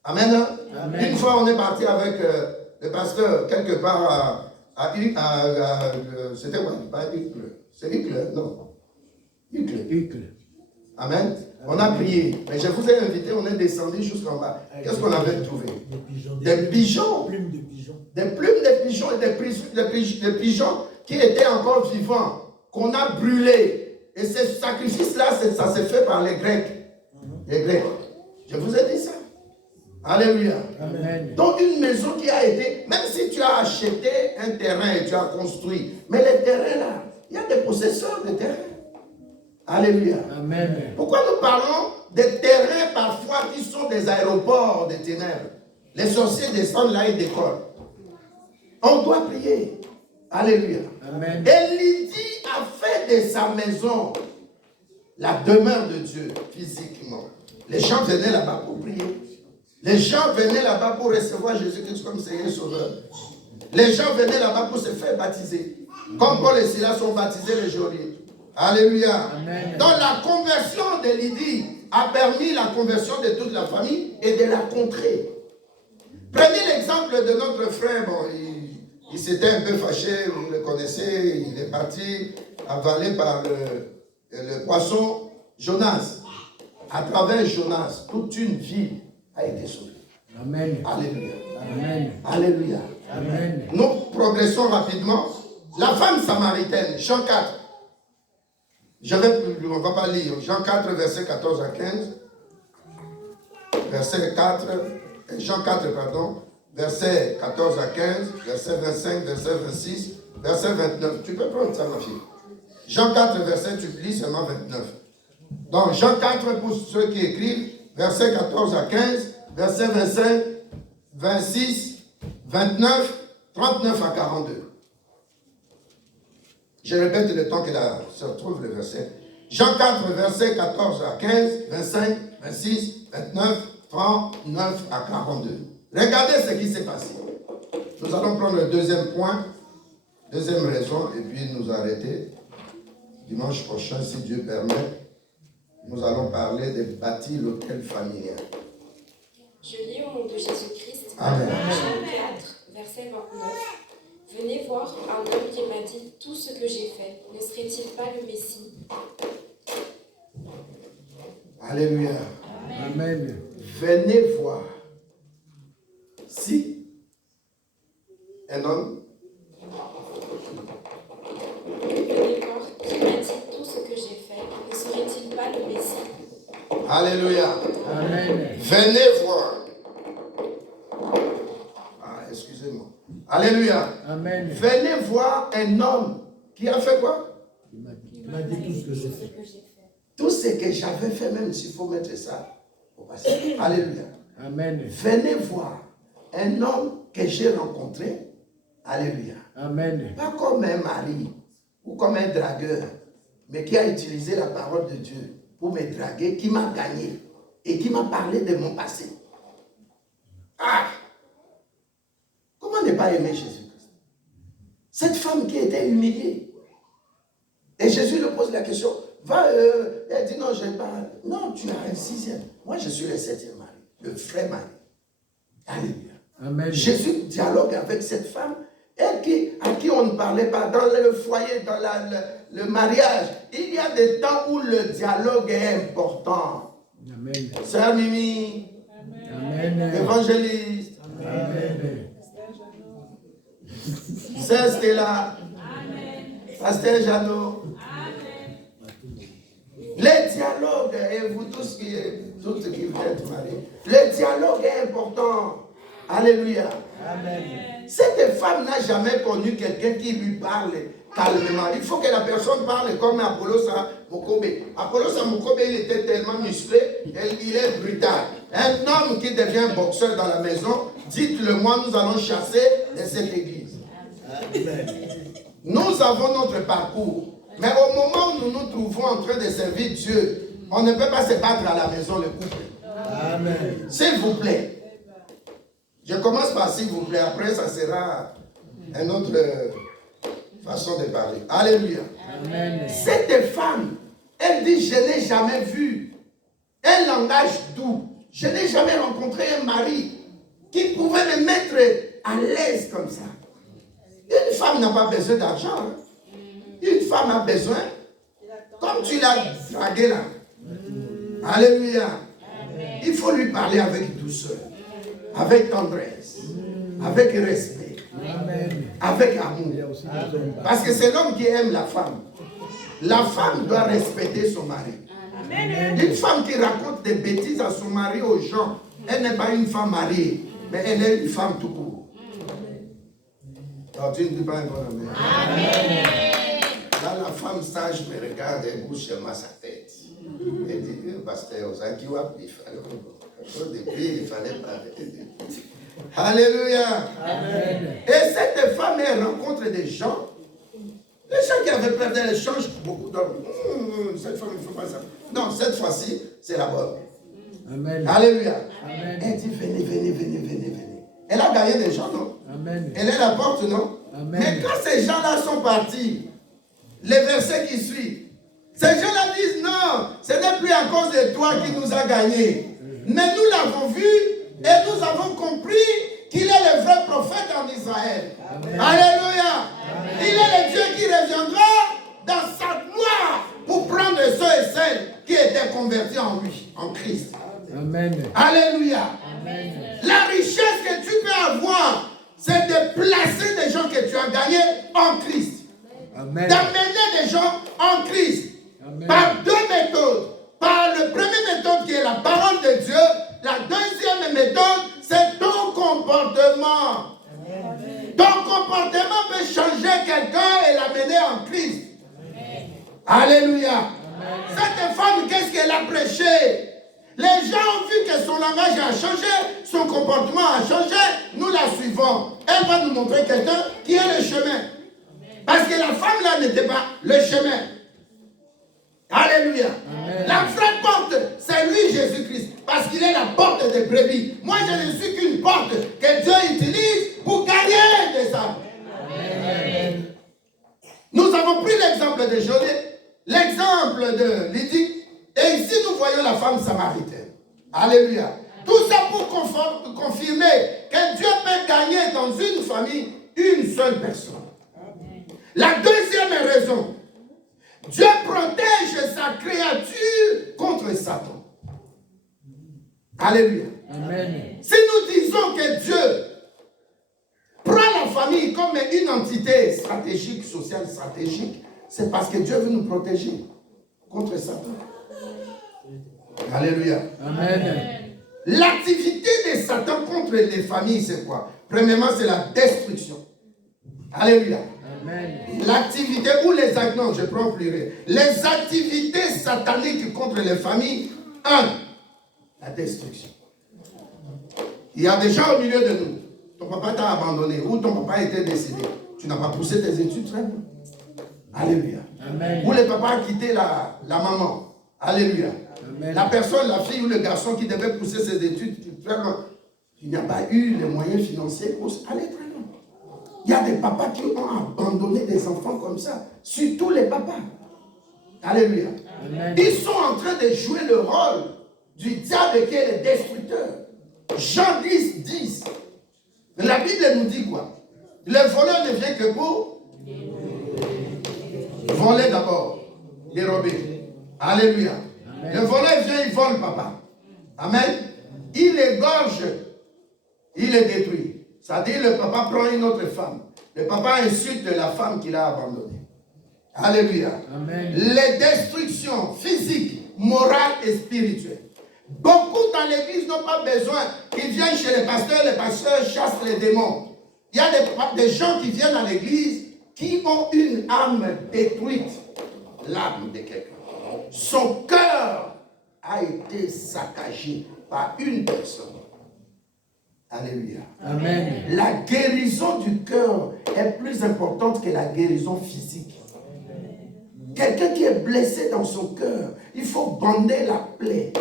Amen. Amen. Une fois, on est parti avec le pasteur quelque part c'était quoi? Pas Hucle. C'est Hucle, non. Hucle. Amen. On a prié. Mais je vous ai invité, on est descendu jusqu'en bas. Qu'est-ce qu'on avait trouvé? Des pigeons. Plumes de pigeons. Des plumes de pigeons et des pigeons qui étaient encore vivants, qu'on a brûlés. Et ce sacrifice-là, ça s'est fait par les Grecs. Les Grecs. Je vous ai dit ça. Alléluia. Amen. Donc une maison qui a été, même si tu as acheté un terrain et tu as construit, mais les terrains là, il y a des possesseurs de terrains. Alléluia. Amen. Pourquoi nous parlons des terrains parfois qui sont des aéroports des ténèbres? Les sorciers descendent là et décollent. On doit prier. Alléluia. Amen. Et Lydie a fait de sa maison la demeure de Dieu physiquement. Les gens venaient là-bas pour prier. Les gens venaient là-bas pour recevoir Jésus-Christ comme Seigneur et Sauveur. Les gens venaient là-bas pour se faire baptiser. Comme Paul et Silas sont baptisés les geôliers. Alléluia. Amen. Donc la conversion de Lydie a permis la conversion de toute la famille et de la contrée. Prenez l'exemple de notre frère. Bon, il s'était un peu fâché, vous le connaissez. Il est parti avalé par le poisson Jonas. À travers Jonas, toute une ville a été sauvée. Amen. Alléluia. Amen. Alléluia. Amen. Nous progressons rapidement. La femme samaritaine, Jean 4. On ne va pas lire. Jean 4, verset 14 à 15. Verset 4, Jean 4, pardon. Verset 14 à 15, verset 25, verset 26, verset 29. Tu peux prendre ça, ma fille. Jean 4, verset, tu lis seulement 29. Donc, Jean 4, pour ceux qui écrivent, verset 14 à 15, verset 25, 26, 29, 39 à 42. Je répète le temps que se retrouve le verset. Jean 4, verset 14 à 15, 25, 26, 29, 39 à 42. Regardez ce qui s'est passé. Nous allons prendre le deuxième point, deuxième raison, et puis nous arrêter. Dimanche prochain, si Dieu permet, nous allons parler de bâtir l'hôtel familial. Je lis au nom de Jésus-Christ. Amen. Jean 4, verset 29. Venez voir un homme qui m'a dit tout ce que j'ai fait. Ne serait-il pas le Messie? Alléluia. Amen. Venez voir si un homme Venez voir qui m'a dit tout ce que j'ai fait. Ne serait-il pas le Messie? Alléluia. Amen. Venez voir. Ah, excusez-moi. Alléluia. Amen. Venez voir un homme qui a fait quoi? Il m'a dit tout ce que j'ai fait. Tout ce que j'avais fait, même s'il faut mettre ça au passé. Alléluia. Amen. Venez voir un homme que j'ai rencontré, alléluia, Amen. pas comme un mari ou comme un dragueur, mais qui a utilisé la parole de Dieu pour me draguer, qui m'a gagné et qui m'a parlé de mon passé. Ah! Comment ne pas aimer Jésus-Christ? Cette femme qui était humiliée. Et Jésus lui pose la question, va, elle dit non, je n'ai pas. Non, tu as un 6e. Moi, je suis le 7e mari, le vrai mari. Alléluia. Amen. Jésus dialogue avec cette femme à qui on ne parlait pas dans le foyer, dans le mariage. Il y a des temps où le dialogue est important. Amen. Sœur Mimi, Amen. évangéliste, Amen. Sœur Stella, Pasteur Jeannot. Le dialogue, et vous tous qui vous êtes mariés, le dialogue est important. Alléluia. Amen. Cette femme n'a jamais connu quelqu'un qui lui parle calmement. Il faut que la personne parle comme Apollos Mokobe. Apollos Mokobe, il était tellement musclé, il est brutal. Un homme qui devient boxeur dans la maison, dites-le moi, nous allons chasser de cette église. Amen. Nous avons notre parcours. Mais au moment où nous nous trouvons en train de servir Dieu, on ne peut pas se battre à la maison, le couple. Amen. S'il vous plaît. Je commence par s'il vous plaît. Après, ça sera une autre façon de parler. Alléluia. Amen. Cette femme, elle dit, je n'ai jamais vu un langage doux. Je n'ai jamais rencontré un mari qui pouvait me mettre à l'aise comme ça. Une femme n'a pas besoin d'argent. Hein. Une femme a besoin, comme tu l'as dragué là. Alléluia. Il faut lui parler avec douceur, avec tendresse, avec respect, avec amour. Parce que c'est l'homme qui aime la femme. La femme doit respecter son mari. Une femme qui raconte des bêtises à son mari, aux gens, elle n'est pas une femme mariée, mais elle est une femme tout court. Alors, tu ne dis pas un bon amen. Là, la femme sage me regarde et bouge seulement sa tête. Elle dit, pasteur, il fallait parler. Alléluia. Amen. Et cette femme, elle rencontre des gens. Les gens qui avaient perdu, elle change beaucoup d'hommes. Cette femme, il ne faut pas ça. Non, cette fois-ci, c'est la bonne. Amen. Alléluia. Amen. Elle dit, venez, venez, venez, venez, venez. Elle a gagné des gens, non? Amen. Elle est la porte, non? Amen. Mais quand ces gens-là sont partis, les versets qui suivent, ces gens-là disent non, ce n'est plus à cause de toi qui nous a gagnés. Mais nous l'avons vu et nous avons compris qu'il est le vrai prophète en Israël. Amen. Alléluia. Amen. Il est le Dieu qui reviendra dans sa gloire pour prendre ceux et celles qui étaient convertis en lui, en Christ. Amen. Alléluia. Amen. La richesse que tu peux avoir, c'est de placer des gens que tu as gagnés en Christ. Amen. D'amener des gens en Christ. Amen. Par deux méthodes. Par la première méthode qui est la parole de Dieu. La deuxième méthode, c'est ton comportement. Amen. Ton comportement peut changer quelqu'un et l'amener en Christ. Amen. Alléluia. Amen. Cette femme, qu'est-ce qu'elle a prêché? Les gens ont vu que son langage a changé, son comportement a changé, nous la suivons. Elle va nous montrer quelqu'un qui est le chemin. Parce que la femme là n'était pas le chemin. Alléluia. Amen. La vraie porte, c'est lui Jésus-Christ. Parce qu'il est la porte des brebis. Moi je ne suis qu'une porte que Dieu utilise pour gagner des âmes. Amen. Nous avons pris l'exemple de Josué, l'exemple de Lydie. Et ici, nous voyons la femme samaritaine. Alléluia. Tout ça pour confirmer que Dieu peut gagner dans une famille une seule personne. La deuxième raison, Dieu protège sa créature contre Satan. Alléluia. Amen. Si nous disons que Dieu prend la famille comme une entité stratégique, sociale stratégique, c'est parce que Dieu veut nous protéger contre Satan. Alléluia. Amen. L'activité de Satan contre les familles, c'est quoi? Premièrement, c'est la destruction. Alléluia. Amen. L'activité ou les actes, non, je prends pluriel. Les activités sataniques contre les familles, 1, la destruction. Il y a des gens au milieu de nous. ton papa t'a abandonné ou ton papa était décédé, tu n'as pas poussé tes études très bien. Alléluia. Amen. Ou le papa a quitté la maman. Alléluia. Amen. La personne, la fille ou le garçon qui devait pousser ses études, il n'y a pas eu les moyens financiers pour aller très loin. Il y a des papas qui ont abandonné des enfants comme ça. Surtout les papas. Alléluia. Amen. Ils sont en train de jouer le rôle du diable qui est le destructeur. Jean 10, 10. La Bible nous dit quoi? Le voleur ne vient que pour voler d'abord, dérober. Alléluia. Amen. Le voleur vient, il vole, papa. Amen. Il égorge, il est détruit. C'est-à-dire le papa prend une autre femme. Le papa insulte la femme qu'il a abandonnée. Alléluia. Amen. Les destructions physiques, morales et spirituelles. Beaucoup dans l'église n'ont pas besoin qu'ils viennent chez les pasteurs chassent les démons. Il y a des gens qui viennent à l'église qui ont une âme détruite. L'âme de quelqu'un. Son cœur a été saccagé par une personne. Alléluia. Amen. La guérison du cœur est plus importante que la guérison physique. Quelqu'un qui est blessé dans son cœur, il faut bander la plaie.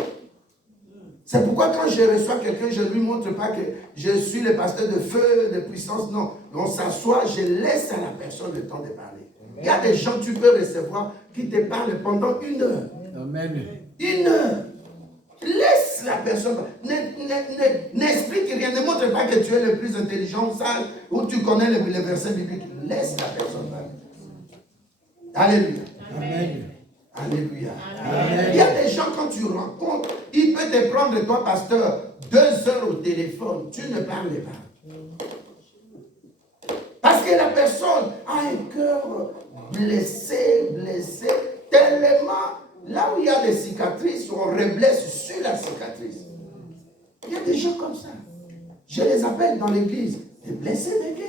C'est pourquoi quand je reçois quelqu'un, je ne lui montre pas que je suis le pasteur de feu, de puissance. Non, on s'assoit, je laisse à la personne le temps de parler. Il y a des gens que tu peux recevoir qui te parlent pendant 1 heure. Amen. 1 heure. Laisse la personne. N'explique rien. Ne montre pas que tu es le plus intelligent, sage, ou tu connais les versets bibliques. Laisse la personne parler. Alléluia. Amen. Alléluia. Amen. Il y a des gens, quand tu rencontres, il peut te prendre, toi, pasteur, 2 heures au téléphone. Tu ne parles pas. Parce que la personne a un cœur blessé, tellement. Là où il y a des cicatrices, on reblesse sur la cicatrice. Il y a des gens comme ça. Je les appelle dans l'église des blessés de guerre.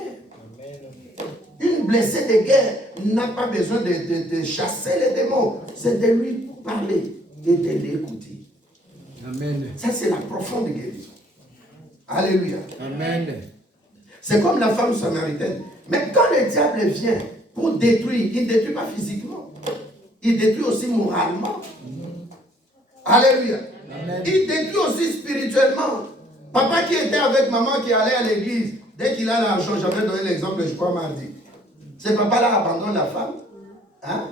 Une blessée de guerre n'a pas besoin de chasser les démons. C'est de lui parler et de l'écouter. Amen. Ça, c'est la profonde guérison. Alléluia. Amen. C'est comme la femme samaritaine. Mais quand le diable vient pour détruire, il ne détruit pas physiquement. Il détruit aussi moralement. Alléluia. Amen. Il détruit aussi spirituellement. Papa qui était avec maman qui allait à l'église, dès qu'il a l'argent, j'avais donné l'exemple, je crois, mardi. Ce papa-là abandonne la femme. Hein?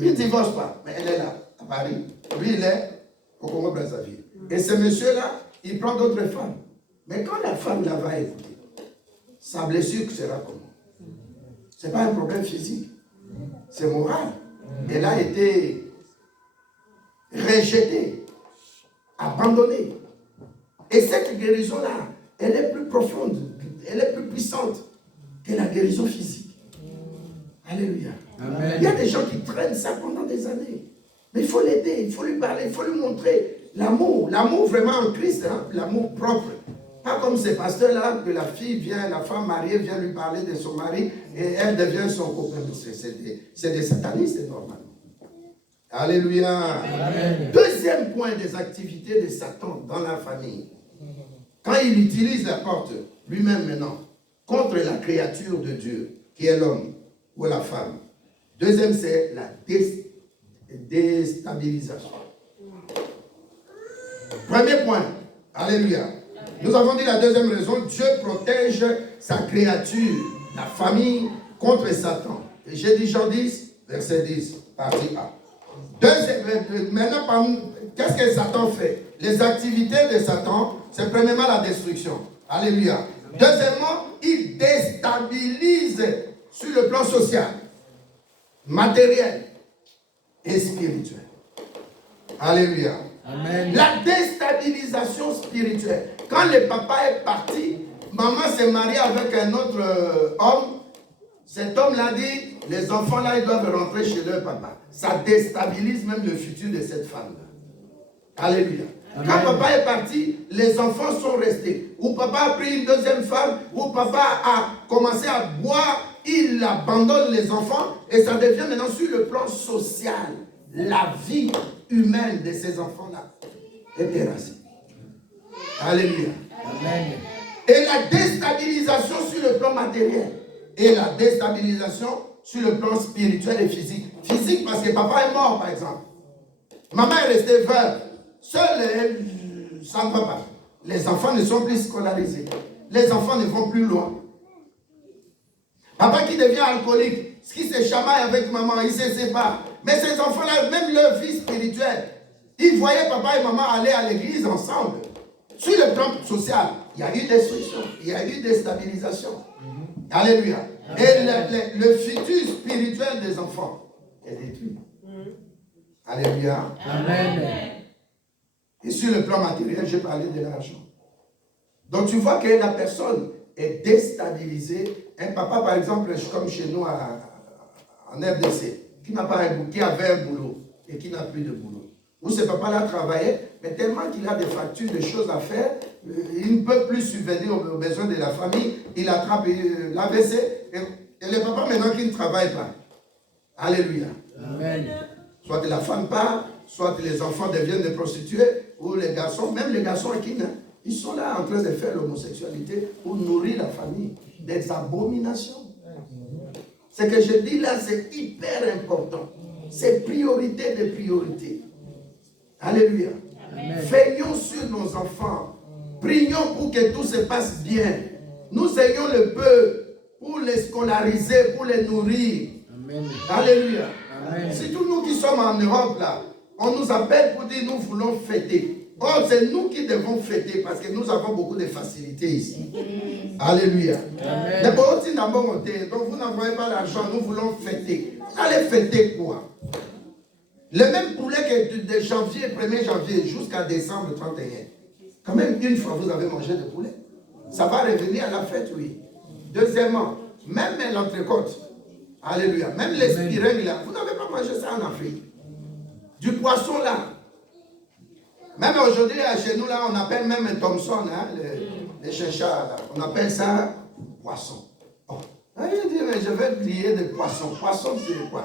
Il ne divorce pas, mais elle est là, à Paris. Lui, il est au Congo-Brazzaville. Et ce monsieur-là, il prend d'autres femmes. Mais quand la femme la va écouter, sa blessure sera comment? Ce n'est pas un problème physique, c'est moral. Elle a été rejetée, abandonnée. Et cette guérison-là, elle est plus profonde, elle est plus puissante que la guérison physique. Alléluia. Amen. Il y a des gens qui traînent ça pendant des années. Mais il faut l'aider, il faut lui parler, il faut lui montrer l'amour. L'amour vraiment en Christ, hein, l'amour propre. Pas comme ces pasteurs-là, que la fille vient, la femme mariée vient lui parler de son mari et elle devient son copain. C'est des satanistes, normalement. Alléluia. Amen. Deuxième point des activités de Satan dans la famille. Quand il utilise la porte, lui-même maintenant, contre la créature de Dieu, qui est l'homme ou la femme. Deuxième, c'est la déstabilisation. Premier point. Alléluia. Nous avons dit la deuxième raison, Dieu protège sa créature, la famille, contre Satan. Et j'ai dit Jean 10, verset 10, partie A. Maintenant, qu'est-ce que Satan fait? Les activités de Satan, c'est premièrement la destruction. Alléluia. Deuxièmement, il déstabilise sur le plan social, matériel et spirituel. Alléluia. Amen. La déstabilisation spirituelle. Quand le papa est parti, maman s'est mariée avec un autre homme. Cet homme-là dit, les enfants-là, ils doivent rentrer chez leur papa. Ça déstabilise même le futur de cette femme-là. Alléluia. Amen. Quand papa est parti, les enfants sont restés. Ou papa a pris une deuxième femme, ou papa a commencé à boire, il abandonne les enfants, et ça devient maintenant sur le plan social. La vie humaine de ces enfants-là est terrassée. Alléluia. Amen. Et la déstabilisation sur le plan matériel. Et la déstabilisation sur le plan spirituel et physique. Physique parce que papa est mort, par exemple. Maman est restée veuve. Seule, elle, ça ne va pas. Les enfants ne sont plus scolarisés. Les enfants ne vont plus loin. Papa qui devient alcoolique, qui se chamaille avec maman, il se sépare. Mais ces enfants-là, même leur vie spirituelle, ils voyaient papa et maman aller à l'église ensemble. Sur le plan social, il y a eu destruction, il y a eu déstabilisation. Alléluia. Et le futur spirituel des enfants est détruit. Alléluia. Amen. Et sur le plan matériel, j'ai parlé de l'argent. Donc tu vois que la personne est déstabilisée. Un papa, par exemple, comme chez nous en RDC, qui avait un boulot et qui n'a plus de boulot. Où ce papa-là travaillait, mais tellement qu'il a des factures, des choses à faire, il ne peut plus subvenir aux besoins de la famille, il attrape l'AVC, et le papa maintenant qui ne travaille pas. Alléluia. Amen. Soit la femme part, soit les enfants deviennent des prostituées, ou les garçons, même les garçons ils sont là en train de faire l'homosexualité pour nourrir la famille. Des abominations. Ce que je dis là, c'est hyper important. C'est priorité de priorité. Alléluia. Amen. Veillons sur nos enfants. Prions pour que tout se passe bien. Nous ayons le peu pour les scolariser, pour les nourrir. Amen. Alléluia. Amen. C'est tous nous qui sommes en Europe là. On nous appelle pour dire nous voulons fêter. Oh, c'est nous qui devons fêter parce que nous avons beaucoup de facilités ici. Alléluia. Donc vous n'envoyez pas l'argent, nous voulons fêter. Allez fêter quoi? Le même poulet que de janvier, 1er janvier jusqu'à décembre 31. Quand même, une fois vous avez mangé de poulet. Ça va revenir à la fête, oui. Deuxièmement, même l'entrecôte. Alléluia. Même les spiringues là, vous n'avez pas mangé ça en Afrique. Du poisson là. Même aujourd'hui, chez nous, là, on appelle même un Thompson, hein, les chinchas, là. On appelle ça poisson. Oh. Il dit, mais je vais griller des poissons. Poisson, c'est quoi?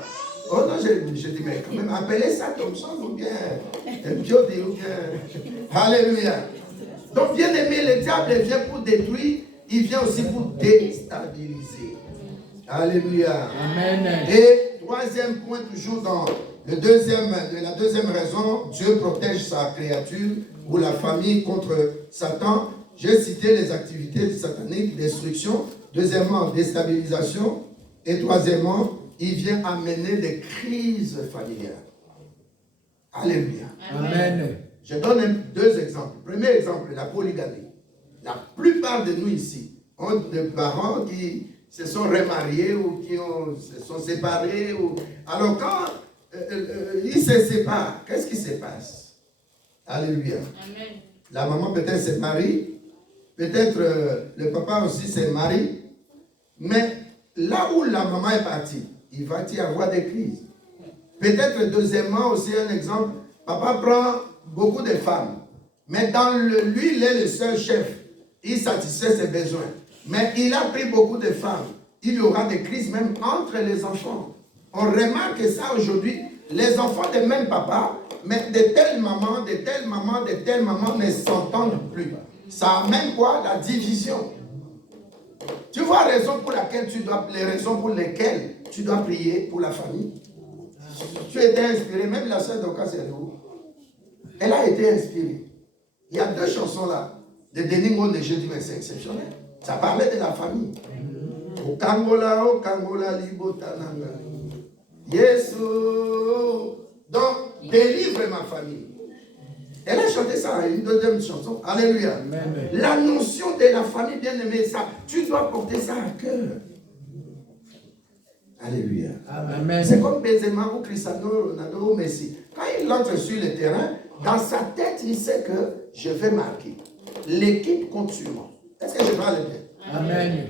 Oh non, je dis, mais quand même, appelez ça Thompson ou bien un biodé ou bien. Alléluia. Donc, bien aimé, le diable vient pour détruire, il vient aussi pour déstabiliser. Alléluia. Amen. Et troisième point, toujours dans la deuxième raison, Dieu protège sa créature ou la famille contre Satan. J'ai cité les activités sataniques, destruction. Deuxièmement, déstabilisation. Et troisièmement, il vient amener des crises familiales. Alléluia. Amen. Je donne deux exemples. Premier exemple, la polygamie. La plupart de nous ici ont des parents qui se sont remariés ou qui se sont séparés. Alors quand ils se séparent, qu'est-ce qui se passe? Alléluia. Amen. La maman peut-être se marie, peut-être le papa aussi se marie, mais là où la maman est partie, il va y avoir des crises. Peut-être deuxièmement aussi un exemple, papa prend beaucoup de femmes, mais lui il est le seul chef, il satisfait ses besoins, mais il a pris beaucoup de femmes, il y aura des crises même entre les enfants. On remarque ça aujourd'hui, les enfants de même papa, mais de telle maman, de telle maman, de telle maman ne s'entendent plus. Ça amène quoi? La division. Tu vois les raisons pour lesquelles tu dois prier pour la famille. Tu étais inspiré, même la sœur d'Oka, c'est où? Elle a été inspirée. Il y a deux chansons là, de Denis Monde, je dis mais c'est exceptionnel. Ça parlait de la famille. Au Kangola, Libotananga. Yesu. Donc, délivre ma famille. Elle a chanté ça, une deuxième chanson. Alléluia. Amen. La notion de la famille bien-aimée, ça, tu dois porter ça à cœur. Alléluia. Amen. C'est comme Benzema ou Cristiano Ronaldo ou Messi. Quand il entre sur le terrain, dans sa tête, il sait que je vais marquer. L'équipe compte sur moi. Est-ce que je parle bien? Amen.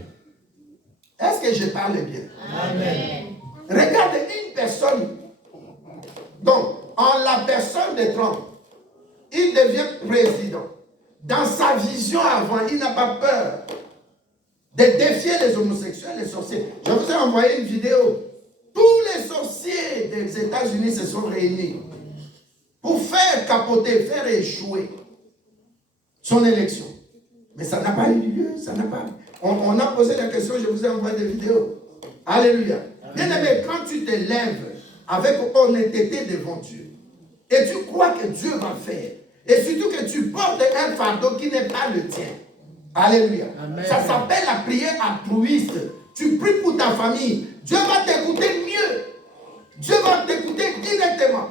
Est-ce que je parle bien? Amen. Regardez une personne. Donc, en la personne de Trump, il devient président. Dans sa vision avant, il n'a pas peur de défier les homosexuels, les sorciers. Je vous ai envoyé une vidéo. Tous les sorciers des États-Unis se sont réunis pour faire capoter, faire échouer son élection. Mais ça n'a pas eu lieu, ça n'a pas. On a posé la question, je vous ai envoyé des vidéos. Alléluia. Bien-aimé, quand tu te lèves avec honnêteté devant Dieu, et tu crois que Dieu va faire, et surtout que tu portes un fardeau qui n'est pas le tien. Alléluia. Amen. Ça s'appelle la prière altruiste. Tu pries pour ta famille. Dieu va t'écouter mieux. Dieu va t'écouter directement.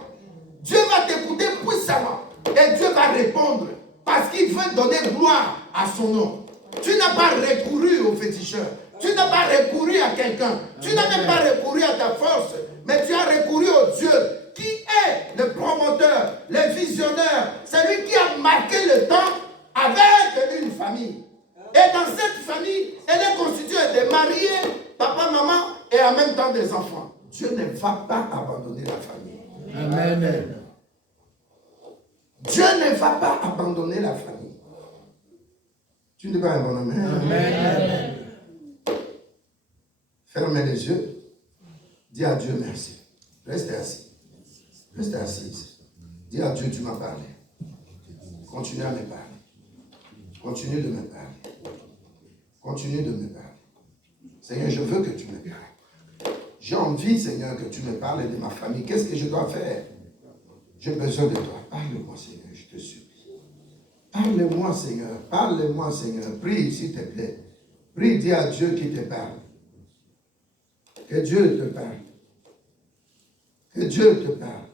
Dieu va t'écouter puissamment. Et Dieu va répondre. Parce qu'il veut donner gloire à son nom. Tu n'as pas recouru au féticheur. Tu n'as pas recouru à quelqu'un. Tu n'as même pas recouru à ta force. Mais tu as recouru au Dieu qui est le promoteur, le visionnaire. Celui qui a marqué le temps avec une famille. Et dans cette famille, elle est constituée de mariés, papa, maman et en même temps des enfants. Dieu ne va pas abandonner la famille. Amen. Dieu ne va pas abandonner la famille. Tu ne dis pas un bon amen. Amen. Fermez les yeux. Dis à Dieu merci. Restez assis. Restez assise. Dis à Dieu, tu m'as parlé. Continue à me parler. Continue de me parler. Continue de me parler. Seigneur, je veux que tu me parles. J'ai envie, Seigneur, que tu me parles de ma famille. Qu'est-ce que je dois faire? J'ai besoin de toi. Parle-moi, Seigneur, je te supplie. Parle-moi, Seigneur. Parle-moi, Seigneur. Prie, s'il te plaît. Prie, dis à Dieu qui te parle. Que Dieu te parle. Que Dieu te parle.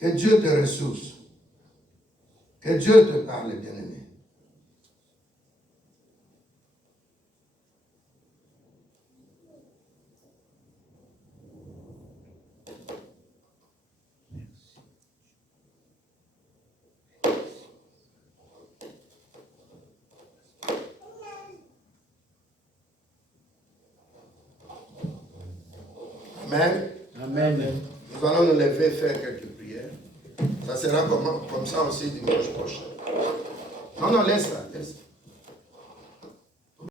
Que Dieu te ressource. Que Dieu te parle, bien-aimé. Amen. Amen. Nous allons nous lever et faire quelques prières. Ça sera comme ça aussi dimanche prochain. Non, laisse ça, laisse.